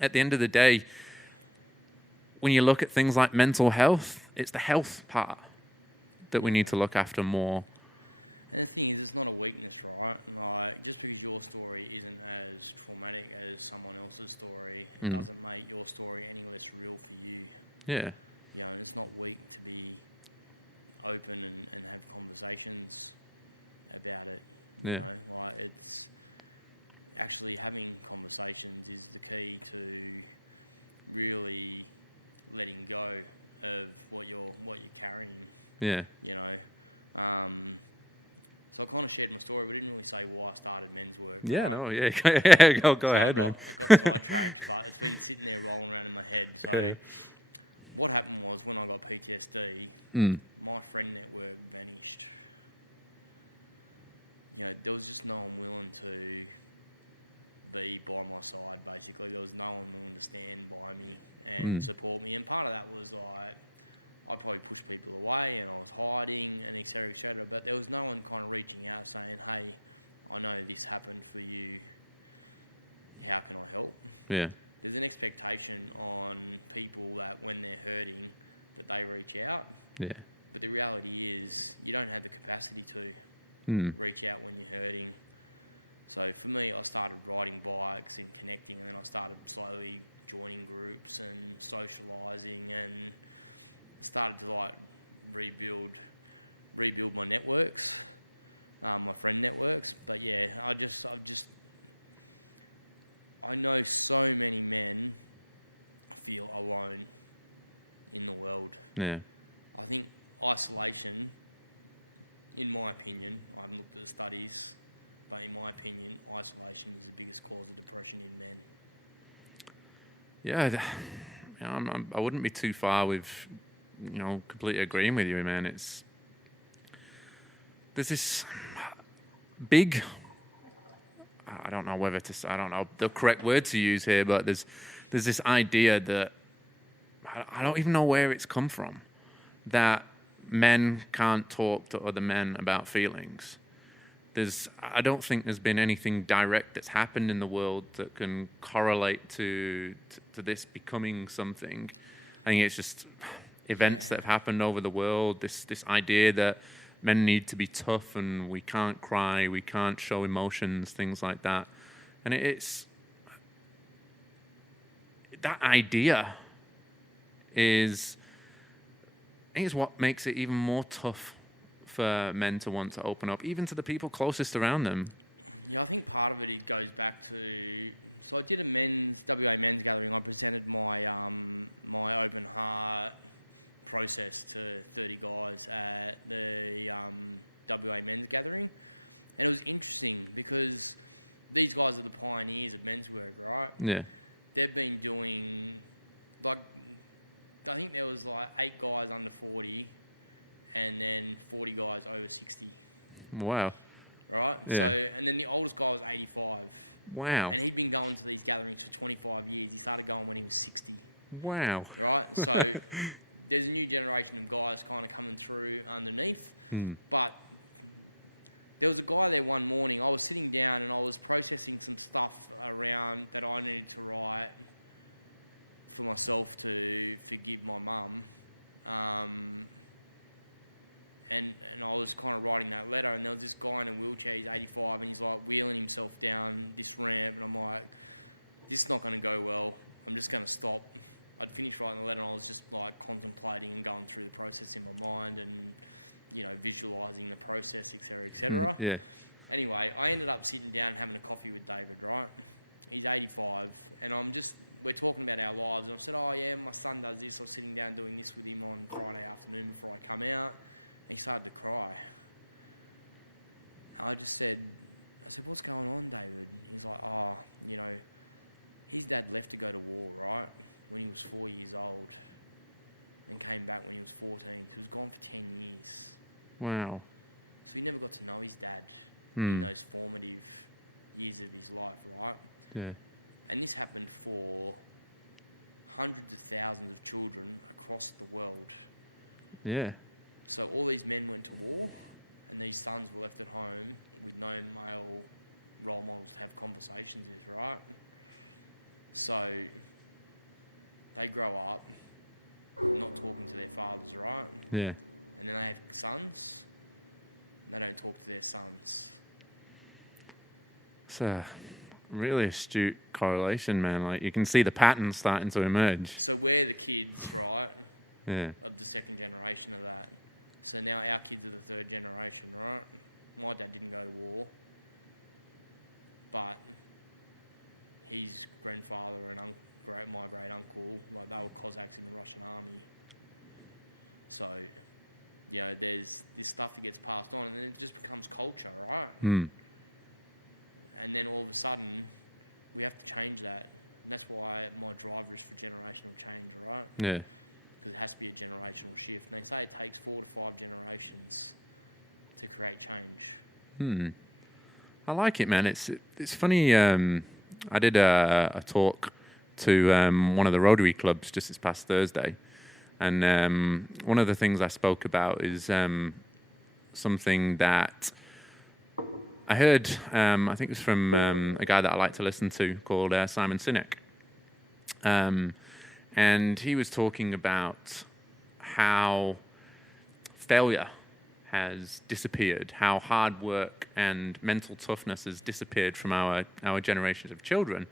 at the end of the day, when you look at things like mental health, it's the health part that we need to look after more. And the thing is, it's not a weakness, right? Just because your story isn't as traumatic as someone else's story, it doesn't make your story any less real for you. Yeah. And it's not weak to be open and have conversations about it. You know, it's actually having conversations is the key to really letting go of what you're carrying. Yeah. So I kind of shared my story. We didn't really say why I started men's work. Yeah, right? no, yeah. Go ahead, man. I got sidetracked, but it's been sitting there rolling around in my head. So what happened was, when I got PTSD, my friend network vanished. There was just no one willing to be by my side, basically. There was no one willing to stand by me and support me. And part of that was I probably pushed people away and I was hiding and et cetera, but there was no one kind of reaching out saying, "Hey, I know this happened for you. How can I help?" Yeah. There's an expectation on people that when they're hurting, that they reach out. Yeah. But the reality is, you don't have the capacity to reach out when you're hurting. So for me, I started riding bikes and connecting, and then I started slowly joining groups and socialising, and started to rebuild my networks, my friend networks. But yeah, I know so many men feel alone in the world. Yeah. I think isolation, in my opinion, I haven't looked at the studies, but in my opinion, isolation is the biggest cause of depression in men. Yeah, I wouldn't be too far with, completely agreeing with you, man. There's this big, I don't know the correct word to use here, but there's this idea that I don't even know where it's come from, that men can't talk to other men about feelings. I don't think there's been anything direct that's happened in the world that can correlate to this becoming something. I think it's just events that have happened over the world, this idea that men need to be tough and we can't cry, we can't show emotions, things like that. And it's that idea I think is what makes it even more tough for men to want to open up, even to the people closest around them. Yeah, I think part of it goes back to... So I did a WA men's gathering. I presented my my open heart process to 30 guys at the WA men's gathering. And it was interesting because these guys are the pioneers of men's work, right? Yeah. They've been doing... I think there was 8 guys under 40 and then 40 guys over 60. Wow. Right? Yeah. So, and then the oldest guy was 85. Wow. And he'd been going to these gatherings for 25 years. He started going when he was 60. Wow. Right? So there's a new generation of guys kind of coming through underneath. But there was a guy there one morning. I was sitting down and I was processing some stuff around that I needed to write for myself to forgive my mum. And I was kind of writing that letter, and there was this guy in a wheelchair, he's 85, and he's wheeling himself down this ramp, and I'm like, this is not going to go well. I'm just going to stop. I'd finished writing the letter, and I was just contemplating and going through the process in my mind and, visualising the process, etc., etc. Yeah. Anyway, I ended up sitting down and having a coffee with David, right? He's 85, and we're talking about our lives, and I said, oh yeah, my son does this. I was sitting down doing this with him on Friday afternoon before I come out. And he started to cry. I said, what's going on, David? He's like, his dad left to go to war, right? When he was 4 years old and came back when he was 14. So he was gone for 10 years. Wow. So he never got to know his dad in those formative years of his life, right? Yeah. And this happened for hundreds of thousands of children across the world. Yeah. So all these men went to war, and these sons were left at home with no male role models to have conversations with, right? So they grow up not talking to their fathers, right? Yeah. And then they have sons, and they don't talk to their sons. It's a really astute correlation, man. You can see the pattern starting to emerge. So we're the kids, right, Yeah. of the second generation of that. So now our kids are the third generation, right? My dad didn't go to war, but his grandfather and my great uncle, they were Cossacks in the Russian army. So, there's this stuff that gets passed on, and then it just becomes culture, right? And then all of a sudden, we have to change that, and that's why my driver is for generational change, right? Yeah. Because it has to be a generational shift. And they say it takes 4 to 5 generations to create change. I like it, man. It's funny. I did a talk to one of the Rotary clubs just this past Thursday, and one of the things I spoke about is something that I heard. I think it was from a guy that I like to listen to called Simon Sinek. And he was talking about how failure has disappeared, how hard work and mental toughness has disappeared from our generations of children.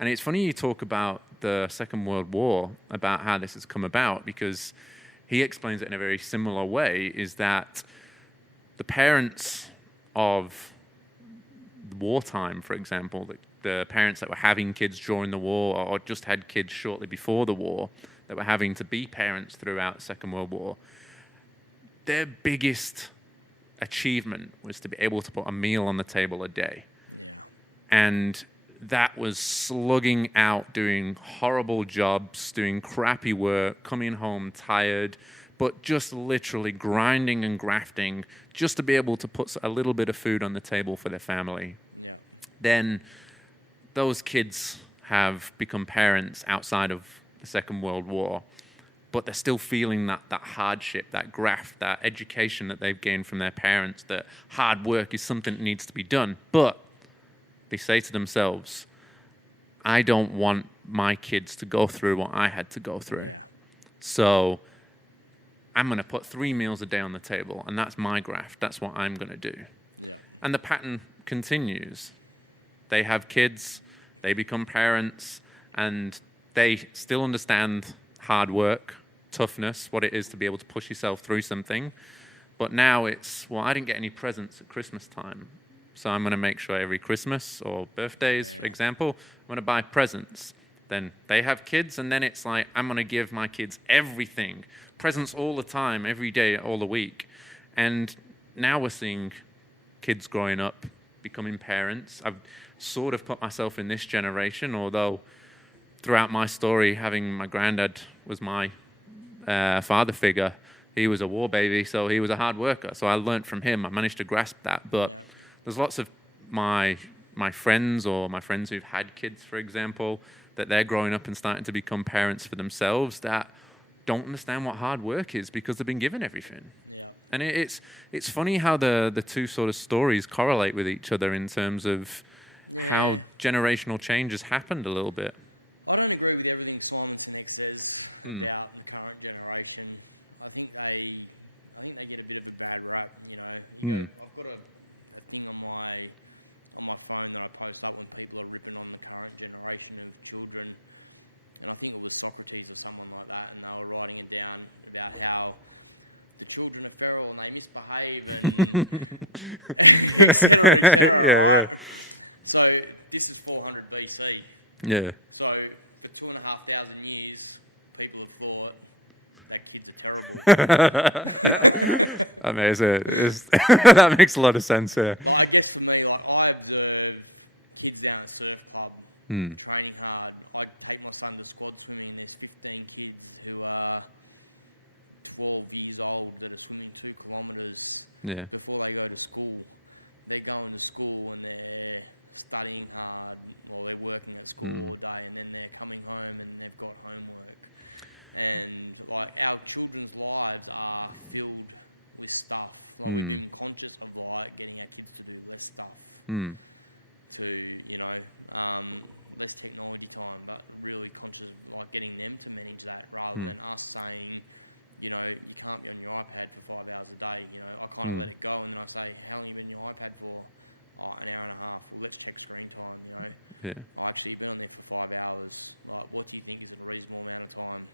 And it's funny you talk about the Second World War, about how this has come about, because he explains it in a very similar way, is that the parents of wartime, for example, the parents that were having kids during the war or just had kids shortly before the war that were having to be parents throughout the Second World War, their biggest achievement was to be able to put a meal on the table a day. Yeah. And that was slugging out, doing horrible jobs, doing crappy work, coming home tired, but just literally grinding and grafting just to be able to put a little bit of food on the table for their family. Yeah. Then those kids have become parents outside of the Second World War, but they're still feeling that hardship, that graft, that education that they've gained from their parents, that hard work is something that needs to be done. But they say to themselves, I don't want my kids to go through what I had to go through. Yeah. So I'm going to put 3 meals a day on the table, and that's my graft. That's what I'm going to do. Yeah. And the pattern continues. They have kids, they become parents, and they still understand hard work, toughness, what it is to be able to push yourself through something. But now it's, well, I didn't get any presents at Christmas time, so I'm going to make sure every Christmas or birthdays, for example, I'm going to buy presents. Then they have kids, and then it's like, I'm going to give my kids everything. Presents all the time, every day, all the week. And now we're seeing kids growing up, becoming parents. I've sort of put myself in this generation, although throughout my story, having my granddad was my father figure. He was a war baby, so he was a hard worker. So I learned from him. I managed to grasp that. But there's lots of my friends or my friends who've had kids, for example, that they're growing up and starting to become parents for themselves that don't understand what hard work is because they've been given everything. Yeah. And it's funny how the two sort of stories correlate with each other in terms of how generational change has happened a little bit. I don't agree with everything Simon Sinek says about the current generation. I think they get a bit of a bad rap. You know, I've got a thing on my phone that I post up when people are ripping on the current generation of children, and I think it was Socrates or someone like that, and they were writing it down about how the children are feral and they misbehave and et cetera, right? Yeah. So this is 400 BC. Yeah. So for 2,500 years, people have thought that kids are terrible. Amazing. That makes a lot of sense here. Like, I guess for me, like I observe kids down at surf club training hard. I take my son to squad swimming and there's 15 kids who are 12 years old that are swimming 2 kilometres before they go to school. They're going to school and they're studying hard, or they're working at school all day, and then they're coming home and they've got homework. And like our children's lives are filled with stuff. Like we've been conscious of like getting our kids to do less stuff, to less technology time, but really conscious of like getting them to manage that rather than us saying, you know, you can't be on your iPad for 5 hours a day. You know, I kind of let it go, and then I say, how long have you been on your iPad for? Oh, an hour and a half. Well, let's check screen time, you know. Yeah. Oh, actually, you've been on there for 5 hours. Like, what do you think is a reasonable amount of time?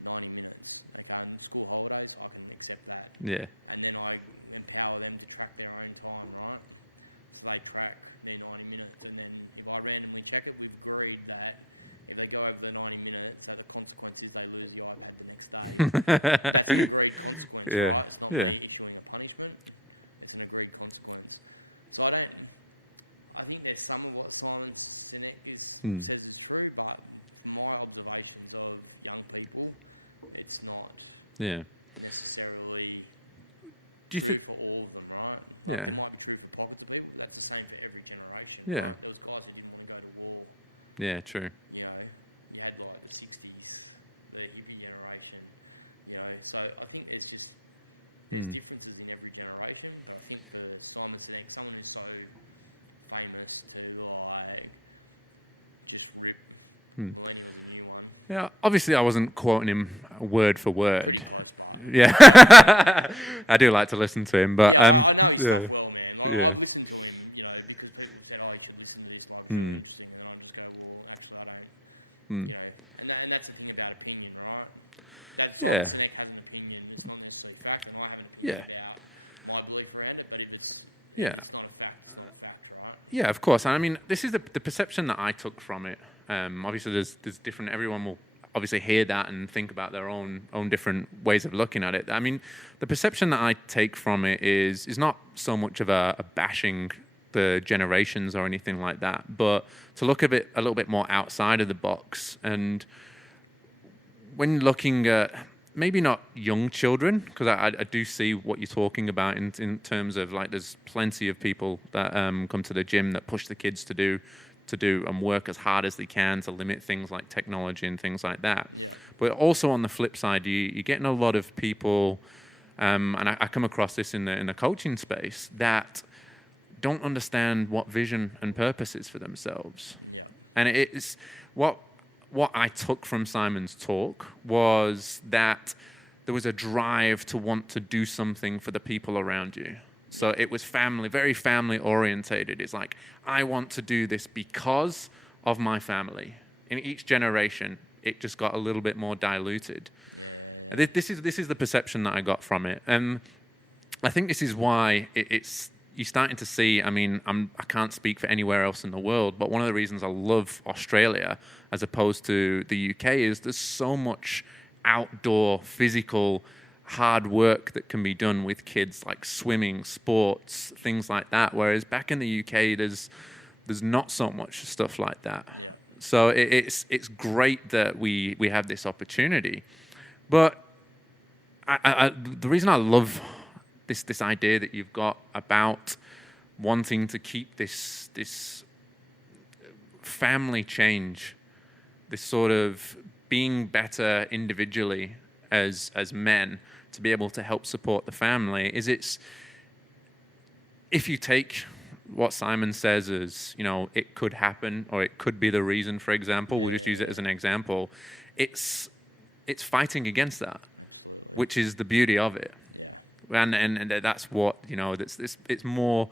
90 minutes. Okay, on school holidays, I can accept that. Yeah. And then I empower them to track their own time, right? So they track their 90 minutes. And then if I randomly check it, we've agreed that if they go over the 90 minutes, that the consequence is they lose the iPad the next day. That's an agreed consequence, right? It's not me issuing a punishment. It's an agreed consequence. So I think there's some of what Simon Sinek says is true, but from my observations of young people, it's not necessarily true for all of them, right? Like there might be true for pockets of people, but that's the same for every generation, right? There was guys who didn't want to go to war. Yeah, true. You know, you had like the 60s, the hippie generation, you know. So I think there's differences in every generation, but I think for Simon Sinek, someone who's so famous to like just rip millennials a new one. Yeah, obviously I wasn't quoting him word for word. Pretty close, but yeah, I do like to listen to him, but I know his stuff well, man. Like I've listened to him, you know, because people have said, "Oh, you should listen to this. Like, it's really interesting," and then I just go, "Well, actually, I don't." You know, and that's the thing about opinion, right? That Simon Sinek has an opinion. It's not necessarily fact, and I have an opinion about my belief around it. But if Yeah. If it's not a fact, it's not a fact, right? Yeah, of course. And I mean, this is the perception that I took from it. Obviously, there's different. Everyone will obviously hear that and think about their own different ways of looking at it. I mean, the perception that I take from it is not so much of a bashing the generations or anything like that, but to look at it a little bit more outside of the box. And when looking at maybe not young children, because I do see what you're talking about in terms of like there's plenty of people that come to the gym that push the kids to do and work as hard as they can to limit things like technology and things like that. Yeah. But also on the flip side, you're getting a lot of people, and I come across this in the coaching space, that don't understand what vision and purpose is for themselves. Yeah. And it's what I took from Simon's talk was that there was a drive to want to do something for the people around you. So it was very family orientated. It's like, I want to do this because of my family. In each generation, it just got a little bit more diluted. Yeah. This is the perception that I got from it. And I think this is why it's you're starting to see, I mean, I can't speak for anywhere else in the world, but one of the reasons I love Australia as opposed to the UK is there's so much outdoor, physical, hard work that can be done with kids, like swimming, sports, things like that. Whereas back in the UK, there's not so much stuff like that. Yeah. So it's great that we have this opportunity. But the reason I love this idea that you've got about wanting to keep this family change, this sort of being better individually as men to be able to help support the family, is if you take what Simon says as, it could happen or it could be the reason, for example, we'll just use it as an example, it's fighting against that. Absolutely. Which is the beauty of it. Yeah. And that's what, it's more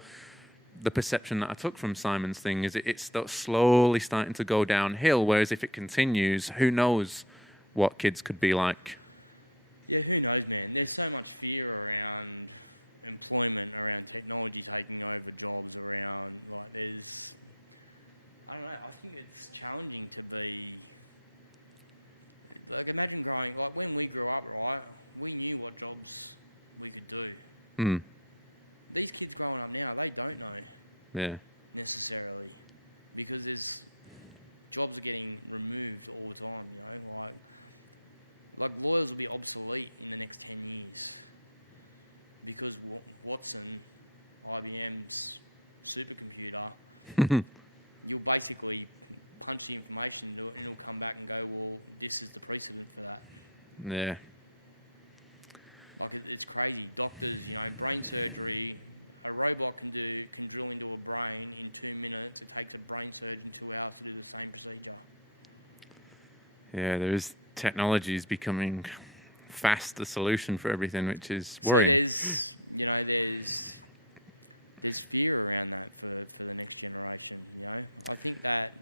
the perception that I took from Simon's thing is it's slowly starting to go downhill, whereas if it continues, who knows what kids could be like. Yeah, who knows, man? There's so much fear around employment, around technology taking over jobs, around, I don't know, I think it's challenging to be, imagine growing, when we grew up, right, we knew what jobs we could do. These kids growing up now, they don't know necessarily, because there's jobs are getting removed all the time, like lawyers will be obsolete in the next 10 years because Watson, IBM's supercomputer, you'll basically punch the information into it and it'll come back and go, well, this is the precedent for that. Yeah. It's crazy. Doctors, brain surgery, a robot can drill into a brain in 2 minutes. It takes a brain surgeon 2 hours to do the same procedure. Yeah, technology is becoming fast the solution for everything, which is worrying. So there's fear around that for the next generation. I think that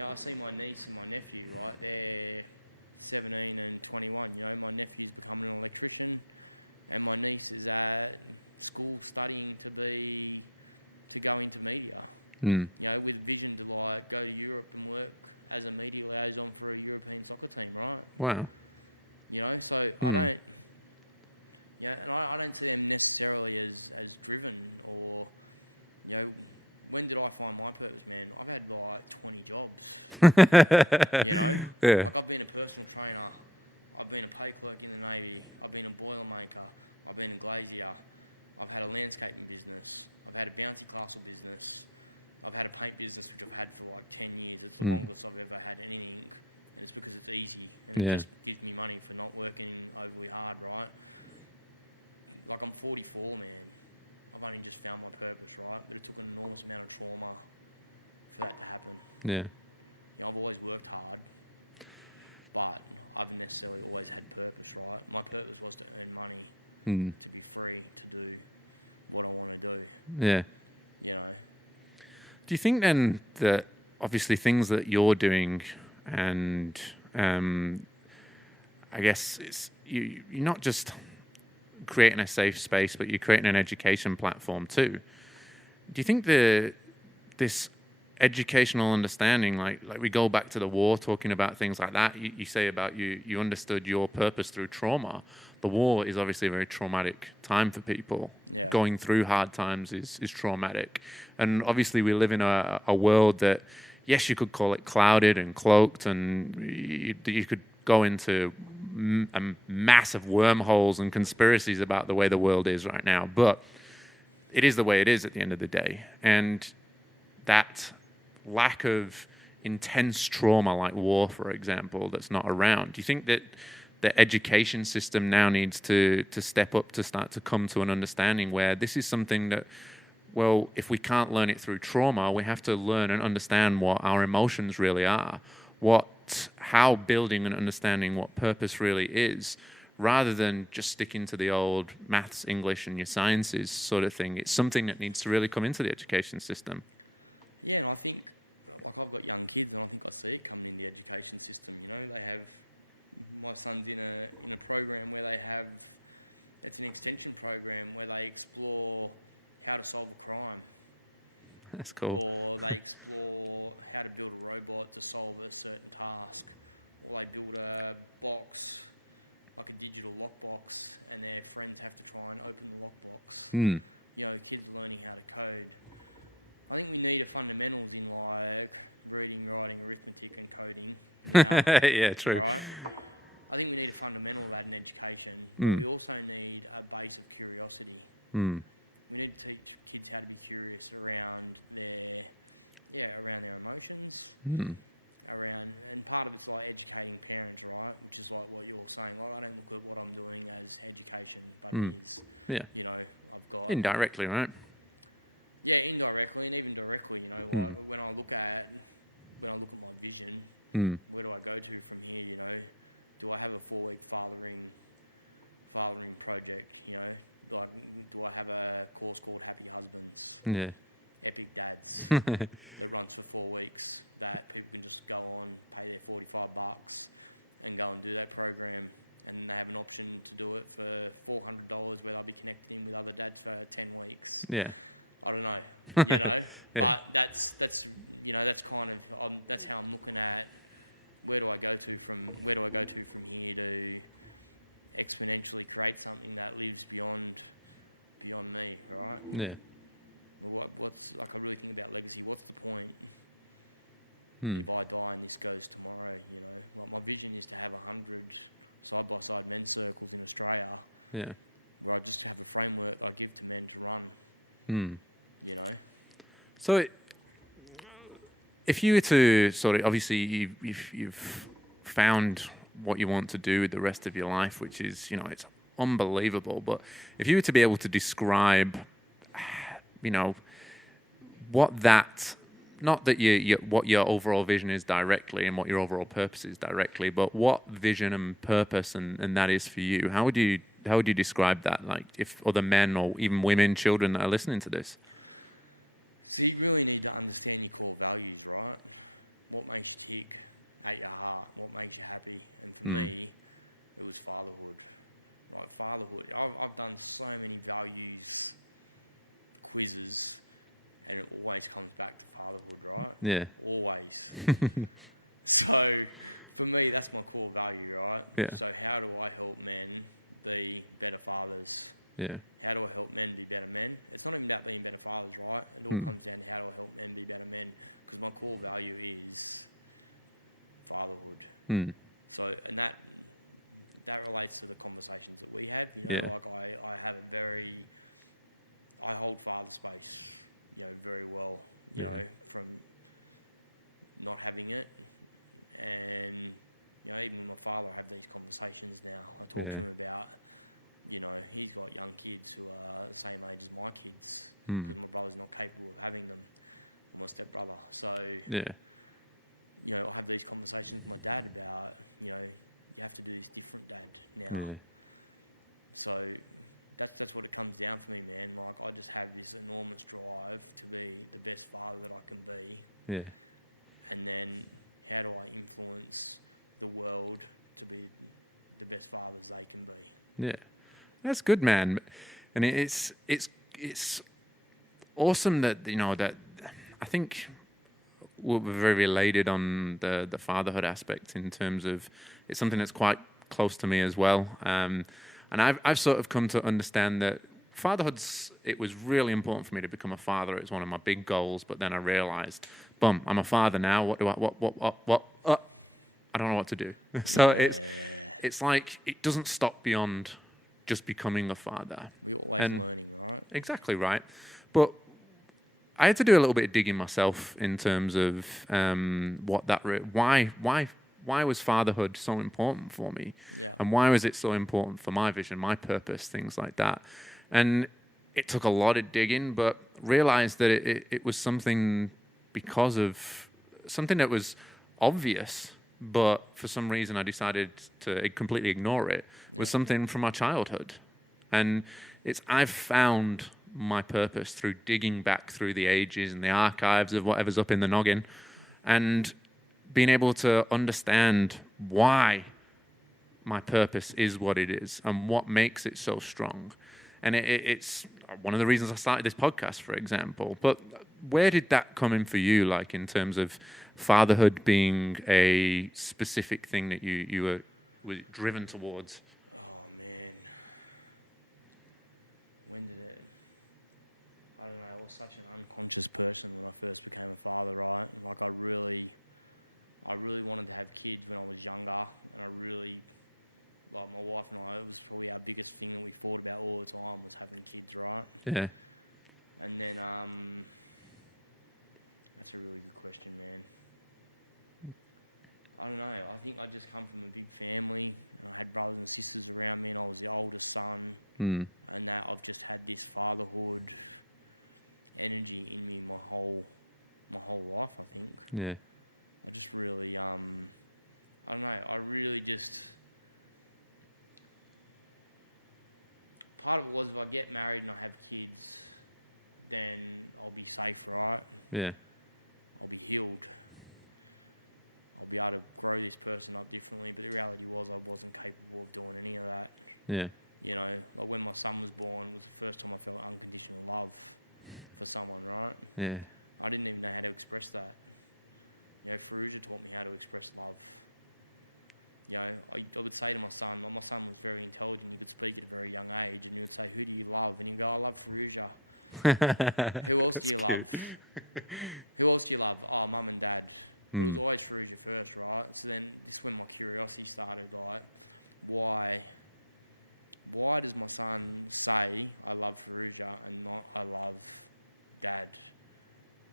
I see my niece and my nephew, they're 17 and 21. My nephew's becoming an electrician, and my niece is at school studying to go into media. With vision to go to Europe and work as a media liaison for a European soccer team, right? Wow. So I don't, and I don't see them necessarily as driven or, when did I find my purpose, man? I've had 20 jobs, Yeah. I've been a personal trainer, I've been a pay clerk in the Navy, I've been a boilermaker, I've been a glazier, I've had a landscaping business, I've had a bouncy castle business, I've had a paint business which I've had for 10 years. It's the longest I've ever had anything, and it's because it's easy and it just gives me money for not working overly hard, right? I'm 44, man. I've only just found my purpose, right? But it took an enormous amount of trauma for that to happen. Yeah. I've always worked hard, but I haven't necessarily always had purpose, right? My purpose was to earn money, to be free to do what I want to do. Yeah. Do you think then that obviously things that you're doing and I guess you're not just creating a safe space, but you're creating an education platform too. do you think this educational understanding, like we go back to the war, talking about things like that, you say about you understood your purpose through trauma. The war is obviously a very traumatic time for people. Yeah. Going through hard times is traumatic. And obviously we live in a world that, yes, you could call it clouded and cloaked, and you could go into massive wormholes and conspiracies about the way the world is right now. But it is the way it is at the end of the day. And that lack of intense trauma like war, for example, that's not around. Do you think that the education system now needs to step up to start to come to an understanding where this is something that, well, if we can't learn it through trauma, we have to learn and understand what our emotions really are, how building and understanding what purpose really is, rather than just sticking to the old maths, English, and your sciences sort of thing. It's something that needs to really come into the education system. Yeah, and I think, like, I've got young kids, and I think I see it coming in the education system. You know, they have, my son's in a program where it's an extension program where they explore how to solve a crime. That's cool. Or they explore how to build a robot to solve a certain task. Or they build a box, like a digital lockbox, and their friends have to try and open the lockbox. You know, kids learning how to code. I think we need a fundamentals in, like, reading, writing, arithmetic, and coding now. Yeah, true. Right? I think we need a fundamental of that in education, but we also need a base of curiosity. We need to teach kids how to be curious around their emotions, and part of it's like educating parents, right? Which is like what you're saying. Like, I don't look at what I'm doing as education, but it is. Yeah. You know, I've got Indirectly, right? Yeah, indirectly and even directly. You know, like when I look at my vision, where do I go to from here? You know, do I have a 4-week fathering project? You know, like, do I have a course called Happy Husbands? Yeah. Epic Dads that runs for 4 weeks that people can just go on, pay their $45 and go and do that program, and they have an option to do it for $400 where they'll be connected in with other dads for 10 weeks. Yeah. I don't know, you know, but that's you know, that's kind of that's how I'm looking at where do I go to from here to exponentially create something that lives beyond me, right? Yeah. What's like, I really think about legacy. What's the point if I die and this goes tomorrow? You know, like, my vision is to have 100 side-by-side men's circles in Australia. Yeah. Where I just have a framework that I give to men to run. You know. So, if you were to sort of, obviously you've found what you want to do with the rest of your life, which is, you know, it's unbelievable. But if you were to be able to describe, you know, what that, not that what your overall vision is directly and what your overall purpose is directly, but what vision and purpose and that is for you, how would you describe that? Like, if other men or even women, children that are listening to this. So you really need to understand your core values, right? What makes you tick at your heart? What makes you happy? And for me, it was fatherhood. Right, fatherhood. I've done so many values quizzes, and it always comes back to fatherhood, right? Yeah. Always. So for me, that's my core value, right? Yeah. So how do I help men be better fathers? Yeah. How do I help men be better men? It's not even about being better fathers, right? It all comes down to how do I help men be better men? Because my core value is fatherhood. So, and that relates to the conversations that we have. You know, like I have I hold father space, you know, very well. You know, from not having it, and you know, even with my father, I have these conversations now. I talk to him about, you know, he's got young kids who are the same age as my kids because my brother's not capable of having them, or my stepbrother. So, you know, I have these conversations with my dad about, you know, you have to do this different, Dad, now. So that's what it comes down for me, man. Like, I just have this enormous drive to be the best father that I can be. Yeah. And then how do I influence the world to be the best fathers they can be? Yeah. That's good, man. And it's awesome that, that I think we're very related on the fatherhood aspect in terms of it's something that's quite close to me as well. And I've sort of come to understand that it was really important for me to become a father. It was one of my big goals, but then I realized, boom, I'm a father now. What do I, what? I don't know what to do. So it's like, it doesn't stop beyond just becoming a father. We're always learning, right? Exactly right. But I had to do a little bit of digging myself in terms of why was fatherhood so important for me? Yeah. And why was it so important for my vision, my purpose, things like that? And it took a lot of digging, but realized that it was something because of something that was obvious, but for some reason I decided to completely ignore it, was something from my childhood. And I've found my purpose through digging back through the ages and the archives of whatever's up in the noggin and being able to understand why my purpose is what it is and what makes it so strong. And it's one of the reasons I started this podcast, for example. But where did that come in for you, like in terms of fatherhood being a specific thing that you were driven towards? Oh, man. When did it... I don't know, I was such an unconscious person when I first became a father, right? And like I really wanted to have kids when I was younger, and I really... Like my wife and I, it was probably our biggest thing that we thought about all the time was having kids, right? Yeah. And then, that's a really good question, man. I don't know. I think I just come from a big family, and I had brothers and sisters around me, and I was the oldest son. And that I've just had this fatherhood energy in me my whole life, I think. Yeah. I just really, I don't know. I really just... Part of it was if I get married and I have kids, then I'll be safe, right? Yeah. I'll be healed. I'll be able to grow this person up differently. But the reality was I wasn't capable of doing any of that. Yeah. You know, like when my son was born, it was the first time I felt unconditional love for someone, right? Yeah. I didn't even know how to express that. You know, Farouja taught me how to express love. You know, I would say to my son was very intelligent, he could speak at a very young age, and he would say, "Who do you love?" And he'd go, "I love Farouja." "Who else do you love?" "Who else do you love?" "Oh, mum and dad." But it was always Farouja first, right? So then this is when my curiosity started, like, why does my son say, "I love Farouja," and not, "I love dad"?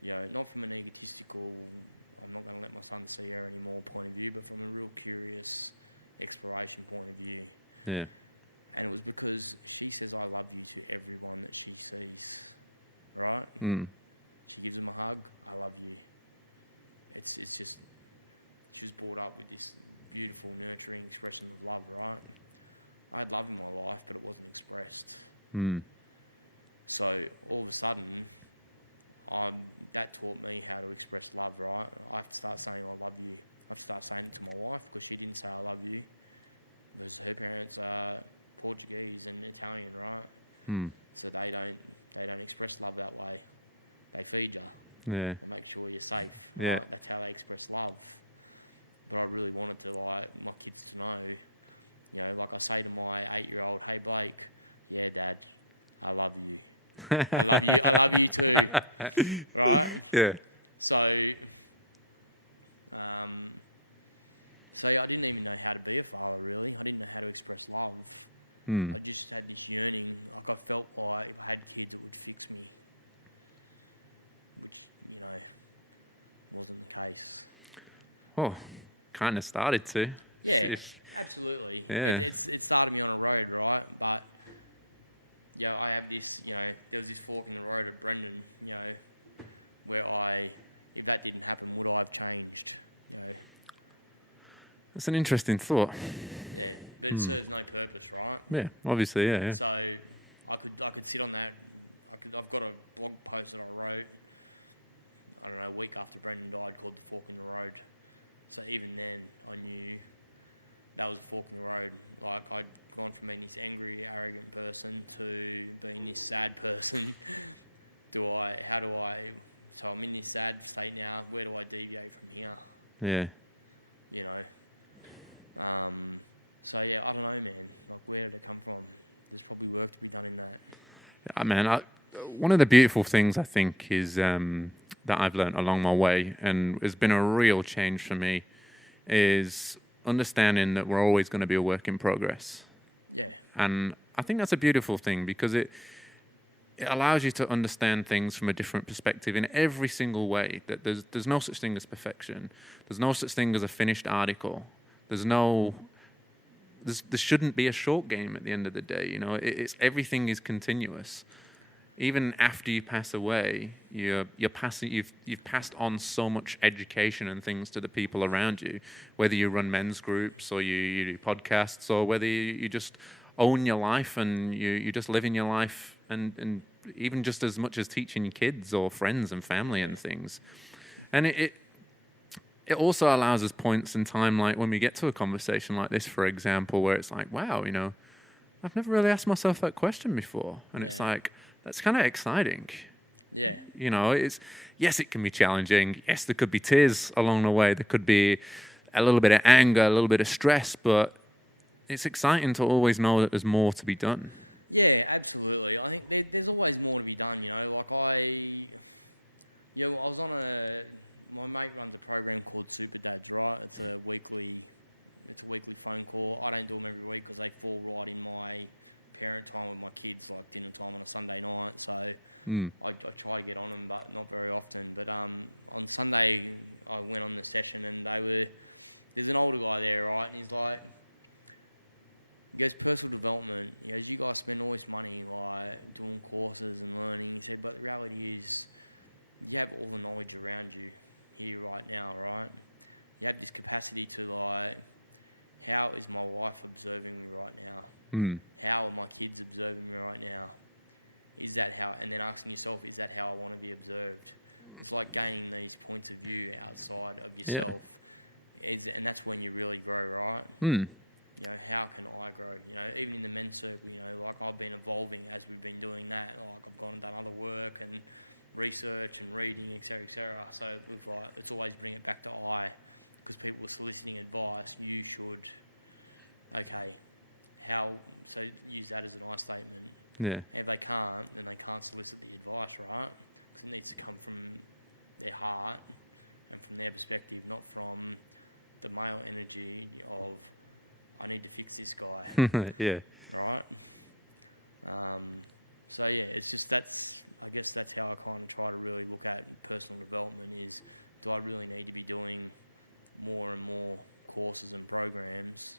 You know, not from an egotistical... I'm not going to let my son see her anymore point of view, but from a real curious exploration point of view. Yeah. And it was because she says I love you to everyone that she sees, right? She gives him a hug, "I love you." It's just, she was brought up with this beautiful, nurturing expression of love, right? I had love in my life, but it wasn't expressed. So all of a sudden... that taught me how to express love, right? I have to start saying I love you. I have to start saying it to my wife because she didn't say I love you because her parents are Portuguese and Italian, right? So they don't express love that way. They feed you. Yeah. They make sure you're safe, right? Yeah. That's how they express love. But I really wanted to, like, my kids to know, you know, like I say to my 8-year-old, "Hey Blake, yeah, Dad, I love you. I love you too," right? Yeah. So yeah, I didn't even know how to be a father, really. I didn't know how to express love. I just had this yearning, like I felt like if I had kids, it would fix me, which, you know, wasn't the case. Oh, kind of started to. Yeah, absolutely. Yeah. It started me on a road, right? But... yeah, I have this, you know, there was this fork in the road at Brendan, you know, where if that didn't happen, would I have changed, you know? That's an interesting thought. Yeah, but it serves no purpose, right? Yeah, obviously, yeah. So I could sit on that. I've got a blog post that I wrote, I don't know, a week after Brendan died, called "The Fork in the Road." So even then, I knew that was a fork in the road. Like, I'd gone from being this angry, arrogant person to being this sad person. so I'm in this sad state now, where do I deviate from here? Yeah. You know? So yeah, I don't know, man. Like, where did it come from? There's probably work to be done in that. Yeah, man, one of the beautiful things I think is that I've learned along my way, and has been a real change for me, is understanding that we're always going to be a work in progress. Yeah. And I think that's a beautiful thing, because it allows you to understand things from a different perspective in every single way. That there's no such thing as perfection. There's no such thing as a finished article. There shouldn't be a short game at the end of the day. You know, everything is continuous. Even after you pass away, you've passed on so much education and things to the people around you. Whether you run men's groups, or you do podcasts, or whether you just own your life and you just live in your life, and even just as much as teaching your kids or friends and family and things. And it also allows us points in time, like when we get to a conversation like this, for example, where it's like, wow, you know, I've never really asked myself that question before. And it's like, that's kind of exciting. Yeah. You know, yes, it can be challenging. Yes, there could be tears along the way. There could be a little bit of anger, a little bit of stress, but it's exciting to always know that there's more to be done. Yeah, absolutely. I think there's always more to be done, you know. Like I was my mate runs a program called Super Dads, right? It's a weekly phone call. I don't do them every week because they fall right in my parent time with my kids, like dinner time on a Sunday night. So I try to get on them, but not very often. But on Sunday, I went on the session, and there's an older guy there, right? And he's like, he goes, personal development. He goes, you guys spend all this money like doing courses and learning. He said, but the reality is, you have all the knowledge around you here right now, right? You have this capacity to like, how is my wife observing me right now? How are my kids observing me right now? Is that how? And then asking yourself, is that how I want to be observed? It's like gaining these points of view outside of yourself, and that's when you really grow, right? You know, how can I grow? You know, even in the men's circle, you know, like I've been evolving as we've been doing that. Like I've gone and done other work and research and reading, etc., etc. So it's always bring it back to I, because people are soliciting advice. You should, so use that as an I statement. Yeah. And if they can't, then they can't solicit the advice, right? Because it needs to come from their heart and from their perspective, not from the male energy of, I need to fix this guy. Yeah. Right? So yeah, it's just I guess that's how I kind of try to really look at personal development is, do I really need to be doing more and more courses and programs?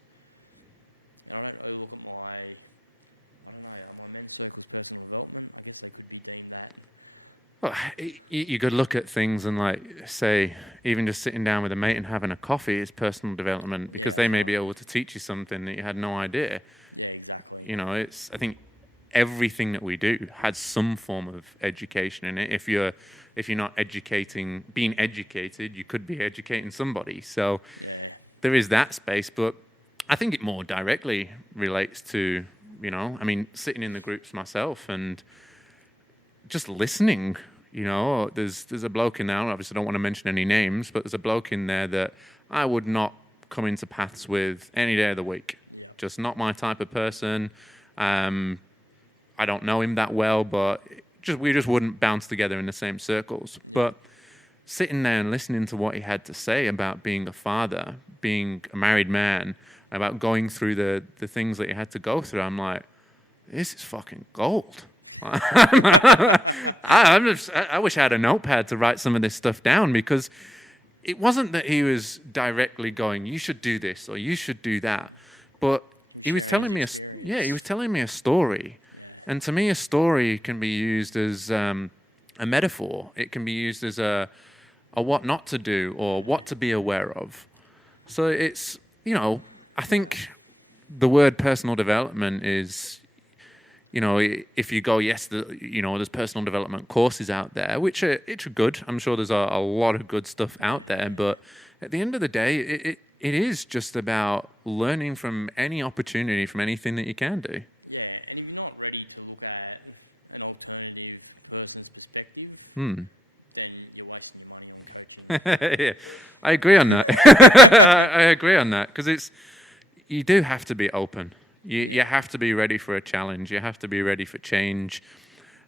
And I don't really look at my men's circles personal development. I guess they could be deemed that. Well, you could look at things and like say, even just sitting down with a mate and having a coffee is personal development, because they may be able to teach you something that you had no idea. Yeah, exactly. You know, I think everything that we do has some form of education in it. If you're not being educated, you could be educating somebody. So there is that space, but I think it more directly relates to, you know, I mean, sitting in the groups myself and just listening. You know, there's a bloke in there, obviously I don't want to mention any names, but there's a bloke in there that I would not come into paths with any day of the week. Yeah. Just not my type of person. I don't know him that well, but we just wouldn't bounce together in the same circles. Yeah. But sitting there and listening to what he had to say about being a father, being a married man, about going through the things that he had to go through, I'm like, this is fucking gold. I wish I had a notepad to write some of this stuff down, because it wasn't that he was directly going, you should do this or you should do that, but he was telling me he was telling me a story. Yeah. And to me, a story can be used as a metaphor. It can be used as a what not to do or what to be aware of. So it's, you know, I think the word personal development is, you know, if you go, there's personal development courses out there, which are good. I'm sure there's a lot of good stuff out there. But at the end of the day, it is just about learning from any opportunity, from anything that you can do. Yeah, and if you're not ready to look at an alternative person's perspective, then you're wasting your money on coaching. Yeah, I agree on that. I agree on that because you do have to be open. You have to be ready for a challenge. You have to be ready for change.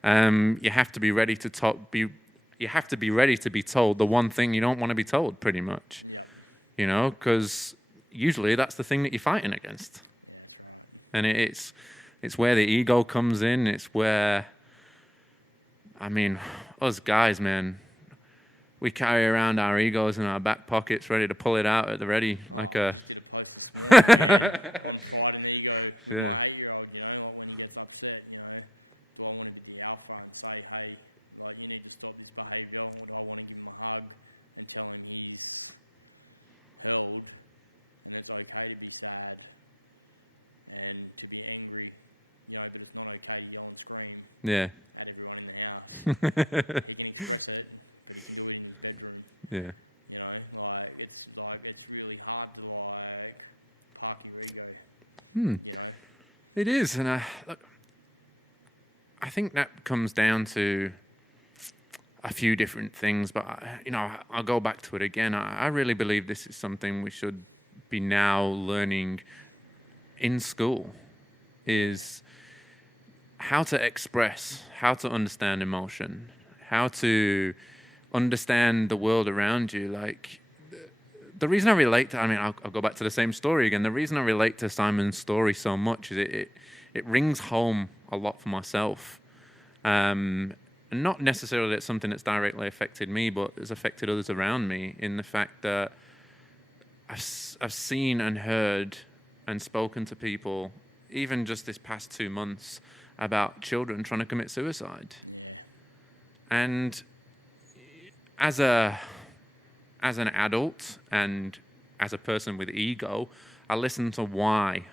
You have to be ready to talk. You have to be ready to be told the one thing you don't want to be told, pretty much. Yep. You know, because usually that's the thing that you're fighting against. Yeah, that's right. And it's where the ego comes in. It's where, I mean, us guys, man, we carry around our egos in our back pockets, ready to pull it out at the ready. I just did a post this morning, man, on pride and ego with my 8-year-old. You know, like when he gets upset, you know, do I want to be the alpha and say, hey, like you need to stop this behaviour, or do I want to give him a hug and tell him he's held and it's okay to be sad and to be angry, you know, but it's not okay to yell and scream at everyone in the house. He can express it, but he can do it in his bedroom. Yeah. You know, it's really hard to like park your ego. You know, it is, and look, I think that comes down to a few different things, but you know, I'll go back to it again. I really believe this is something we should be now learning in school, is how to express, how to understand emotion, how to understand the world around you. Like, the reason I relate to, I'll go back to the same story again. The reason I relate to Simon's story so much is it rings home a lot for myself. And not necessarily it's something that's directly affected me, but has affected others around me, in the fact that I've seen and heard and spoken to people, even just this past 2 months, about children trying to commit suicide. Yeah. And as an adult and as a person with ego, I listen to why.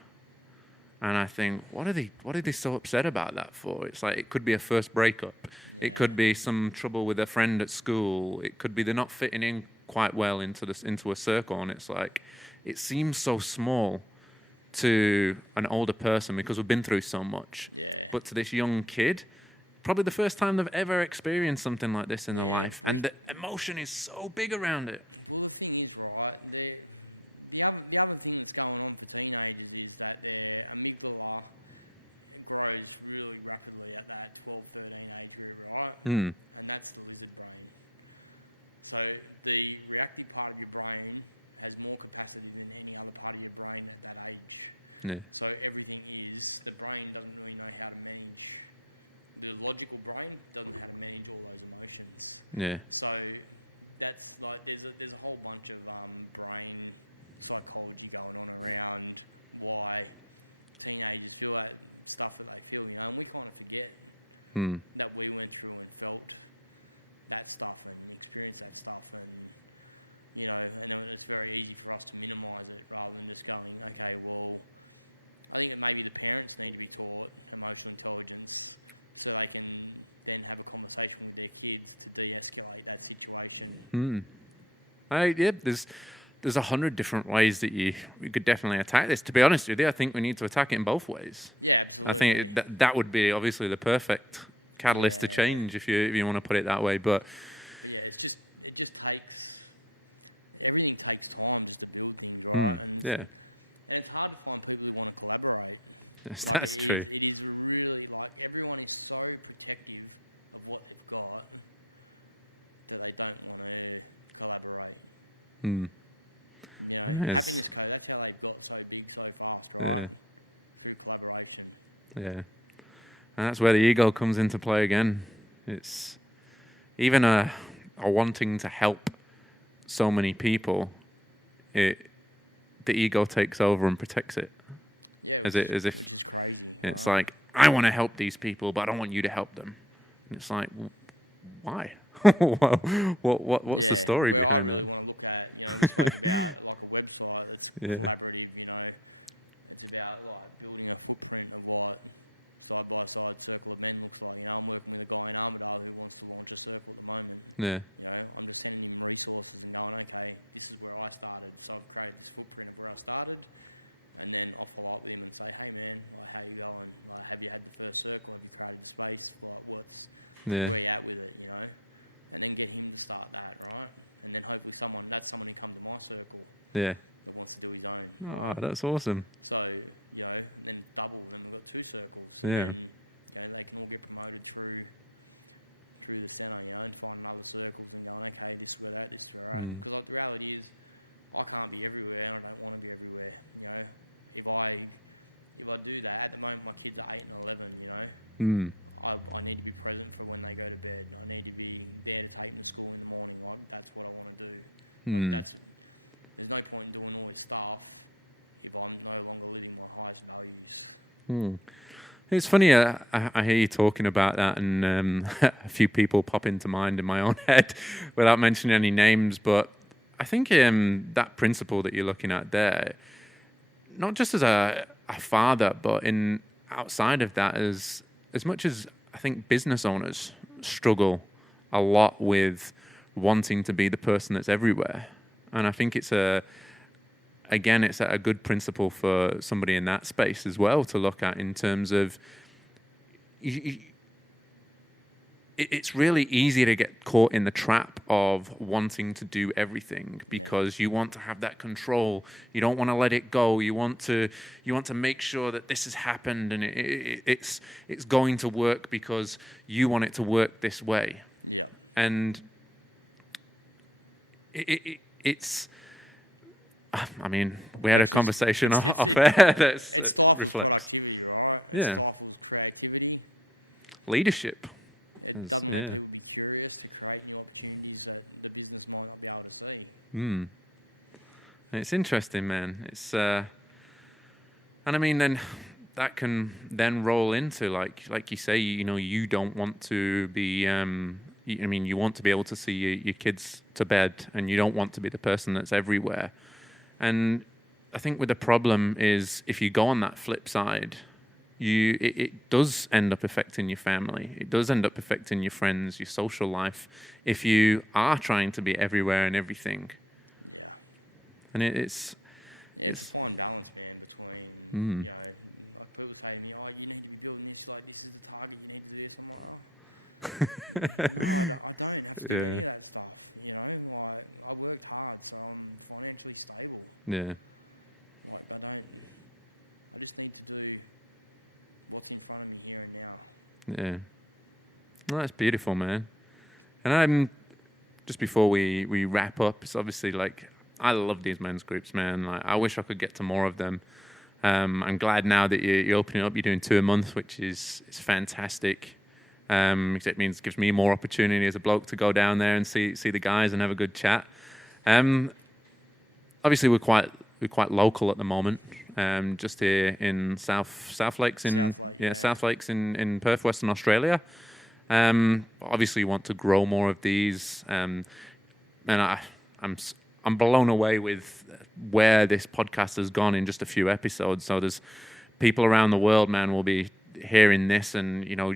And I think, what are they so upset about that for? It's like, it could be a first breakup. Yeah. It could be some trouble with a friend at school. It could be they're not fitting in quite well into a circle. And it's like, it seems so small to an older person because we've been through so much. Yeah. But to this young kid, probably the first time they've ever experienced something like this in their life. And the emotion is so big around it. Well, the thing is, right, the other thing that's going on for teenagers is that their amygdala grows really rapidly at that 12, 13 age group, right? And that's the lizard brain. So the reactive part of your brain has more capacity than any other part of your brain at that age. Yeah. So the brain doesn't really know how to manage. The logical brain doesn't know how to manage all those emotions. Yeah. So that's like, there's a whole bunch of brain psychology going on around why teenagers feel that stuff that they feel, you know, and we kind of forget that we went through and felt that stuff and experienced that stuff, and you know, and it's very easy for us to minimise it rather than just going, okay, well, I think that maybe the parents need to be taught emotional intelligence so they can then have a conversation with their kids to de-escalate that situation. There's 100 different ways that you could definitely attack this. To be honest with you, I think we need to attack it in both ways. Yeah, absolutely. I think that would be obviously the perfect catalyst to change, if you want to put it that way. But yeah, it just takes, everything takes time just to build things, right? And it's hard to find people who want to collaborate. Yes, like that's true. It is really, like, everyone is so protective of what they've got that they don't want to collaborate. You know, Happiness Co., that's how they've got so big so fast, right? Yeah. Through collaboration. Yeah. And that's where the ego comes into play again. It's even a wanting to help so many people, the ego takes over and protects it. Yeah, which is crazy. It's like, I want to help these people, but I don't want you to help them. And it's like, why? What's the story? Where I really want to look at, you know, we spoke about like a website that's collaborative, you know. It's about like building a footprint of what side-by-side Circle of Men looks like. You know, I'm working with a guy in Armidale who wants to launch a circle at the moment. Yeah. You know, I'm just sending him resources and going, okay, this is where I started. So I've created this footprint of where I started. And then I'll follow up with him and say, hey, man, like, how you going? Like, have you had the first circle? Have you created the space? Like, where you at with it, you know? And then get him to start that, right? And then hopefully that's someone who come to my circle. Yeah. That wants to do his own. Oh, right? that's awesome. So, you know, and then double. Then we've got 2 circles. And then, you know, they can all get promoted through the centre, you know, and find other circles and going, okay, this is where they're at, this is where we're at. Because like, the reality is, I can't be everywhere and I don't want to be everywhere, you know. If I do that, at the moment my kids are 8 and 11, you know. I need to be present for when they go to bed. I need to be there to take them to school in the morning. Like, that's what I want to do. Like, there's no point in doing all this stuff if I'm no longer living my highest values. It's funny, I hear you talking about that, and a few people pop into mind in my own head without mentioning any names, but I think that principle that you're looking at there, not just as a father, but outside of that, as much as I think business owners struggle a lot with wanting to be the person that's everywhere. And I think it's a good principle for somebody in that space as well to look at, in terms of it's really easy to get caught in the trap of wanting to do everything because you want to have that control. You don't want to let it go. You want to make sure that this has happened and it's going to work because you want it to work this way. Yeah. And it's. I mean, we had a conversation off air. It stifles productivity, right? It stifles creativity. Leadership. It doesn't let people be curious to create new opportunities that the business might not be able to see. It's interesting, man. It's and I mean, then that can then roll into like you say, you know, you don't want to be. You want to be able to see your kids to bed, and you don't want to be the person that's everywhere. And I think with the problem is, if you go on that flip side, it does end up affecting your family. It does end up affecting your friends, your social life, if you are trying to be everywhere and everything. Yeah. And it's a fine balance, man, between, you know, like people say to me, oh, you need to be building this, like this is the target, you need to do this. I'm like, oh. No, I don't have to do any of that stuff, you know. Like, I worked hard, so I'm financially stable. Yeah. Like, I just need to do what's in front of me here and now. Yeah. Well, that's beautiful, man. And just before we wrap up, it's obviously like, I love these men's groups, man. Like, I wish I could get to more of them. I'm glad now that you're opening up. You're doing 2 a month, which is fantastic. It gives me more opportunity as a bloke to go down there and see the guys and have a good chat. Obviously, we're quite local at the moment. Just here in South Lakes South Lakes in Perth, Western Australia. Obviously, want to grow more of these, and I'm blown away with where this podcast has gone in just a few episodes. So there's people around the world, man, will be hearing this, and you know,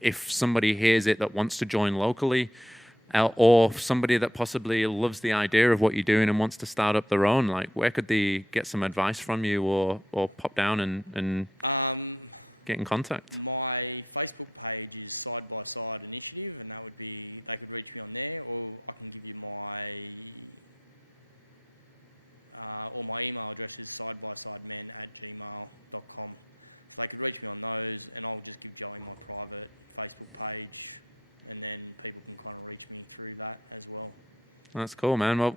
if somebody hears it that wants to join locally, or somebody that possibly loves the idea of what you're doing and wants to start up their own, like, where could they get some advice from you, or pop down and get in contact? My Facebook page is Side by Side Initiative, and that would be, they could reach me on there, or I can give you my email address is sidebysidemen@gmail.com. So they could reach me on those, and I'll just give Joey my private Facebook page, and then people can kind of reach me through that as well. That's cool, man. Well,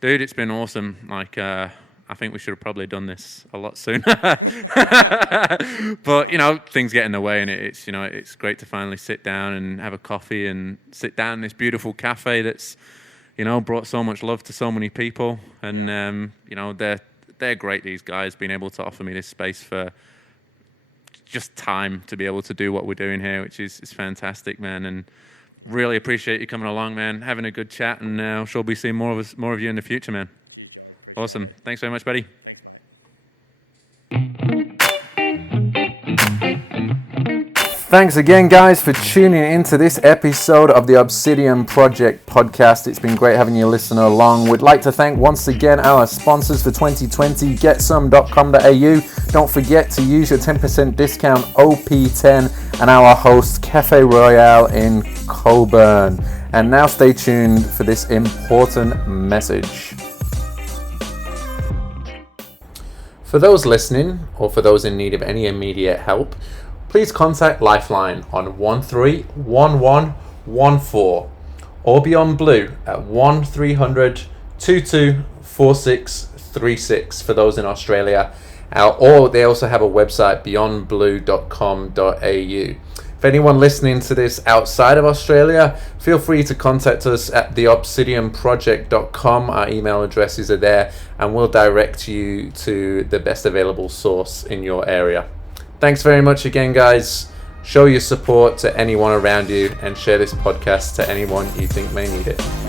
dude, it's been awesome. Like, I think we should have probably done this a lot sooner. But, you know, things get in the way, and it's, you know, it's great to finally sit down and have a coffee and sit down in this beautiful cafe that's, you know, brought so much love to so many people. And, you know, they're great, these guys, being able to offer me this space for just time to be able to do what we're doing here, which is fantastic, man. And really appreciate you coming along, man, having a good chat, and I'm sure we'll be seeing more of you in the future, man. Cheers, Joe. Appreciate it. Awesome. Thanks very much, buddy. Thanks, mate. Thanks again, guys, for tuning into this episode of the Obsidian Project podcast. It's been great having you listen along. We'd like to thank once again our sponsors for 2020, getsome.com.au. Don't forget to use your 10% discount OP10 and our host Cafe Royale in Coburn. And now stay tuned for this important message. For those listening, or for those in need of any immediate help, please contact Lifeline on 131114 or Beyond Blue at 1300 224636 for those in Australia. Or they also have a website, beyondblue.com.au. If anyone listening to this outside of Australia, feel free to contact us at theobsidianproject.com. Our email addresses are there, and we'll direct you to the best available source in your area. Thanks very much again, guys. Show your support to anyone around you and share this podcast to anyone you think may need it.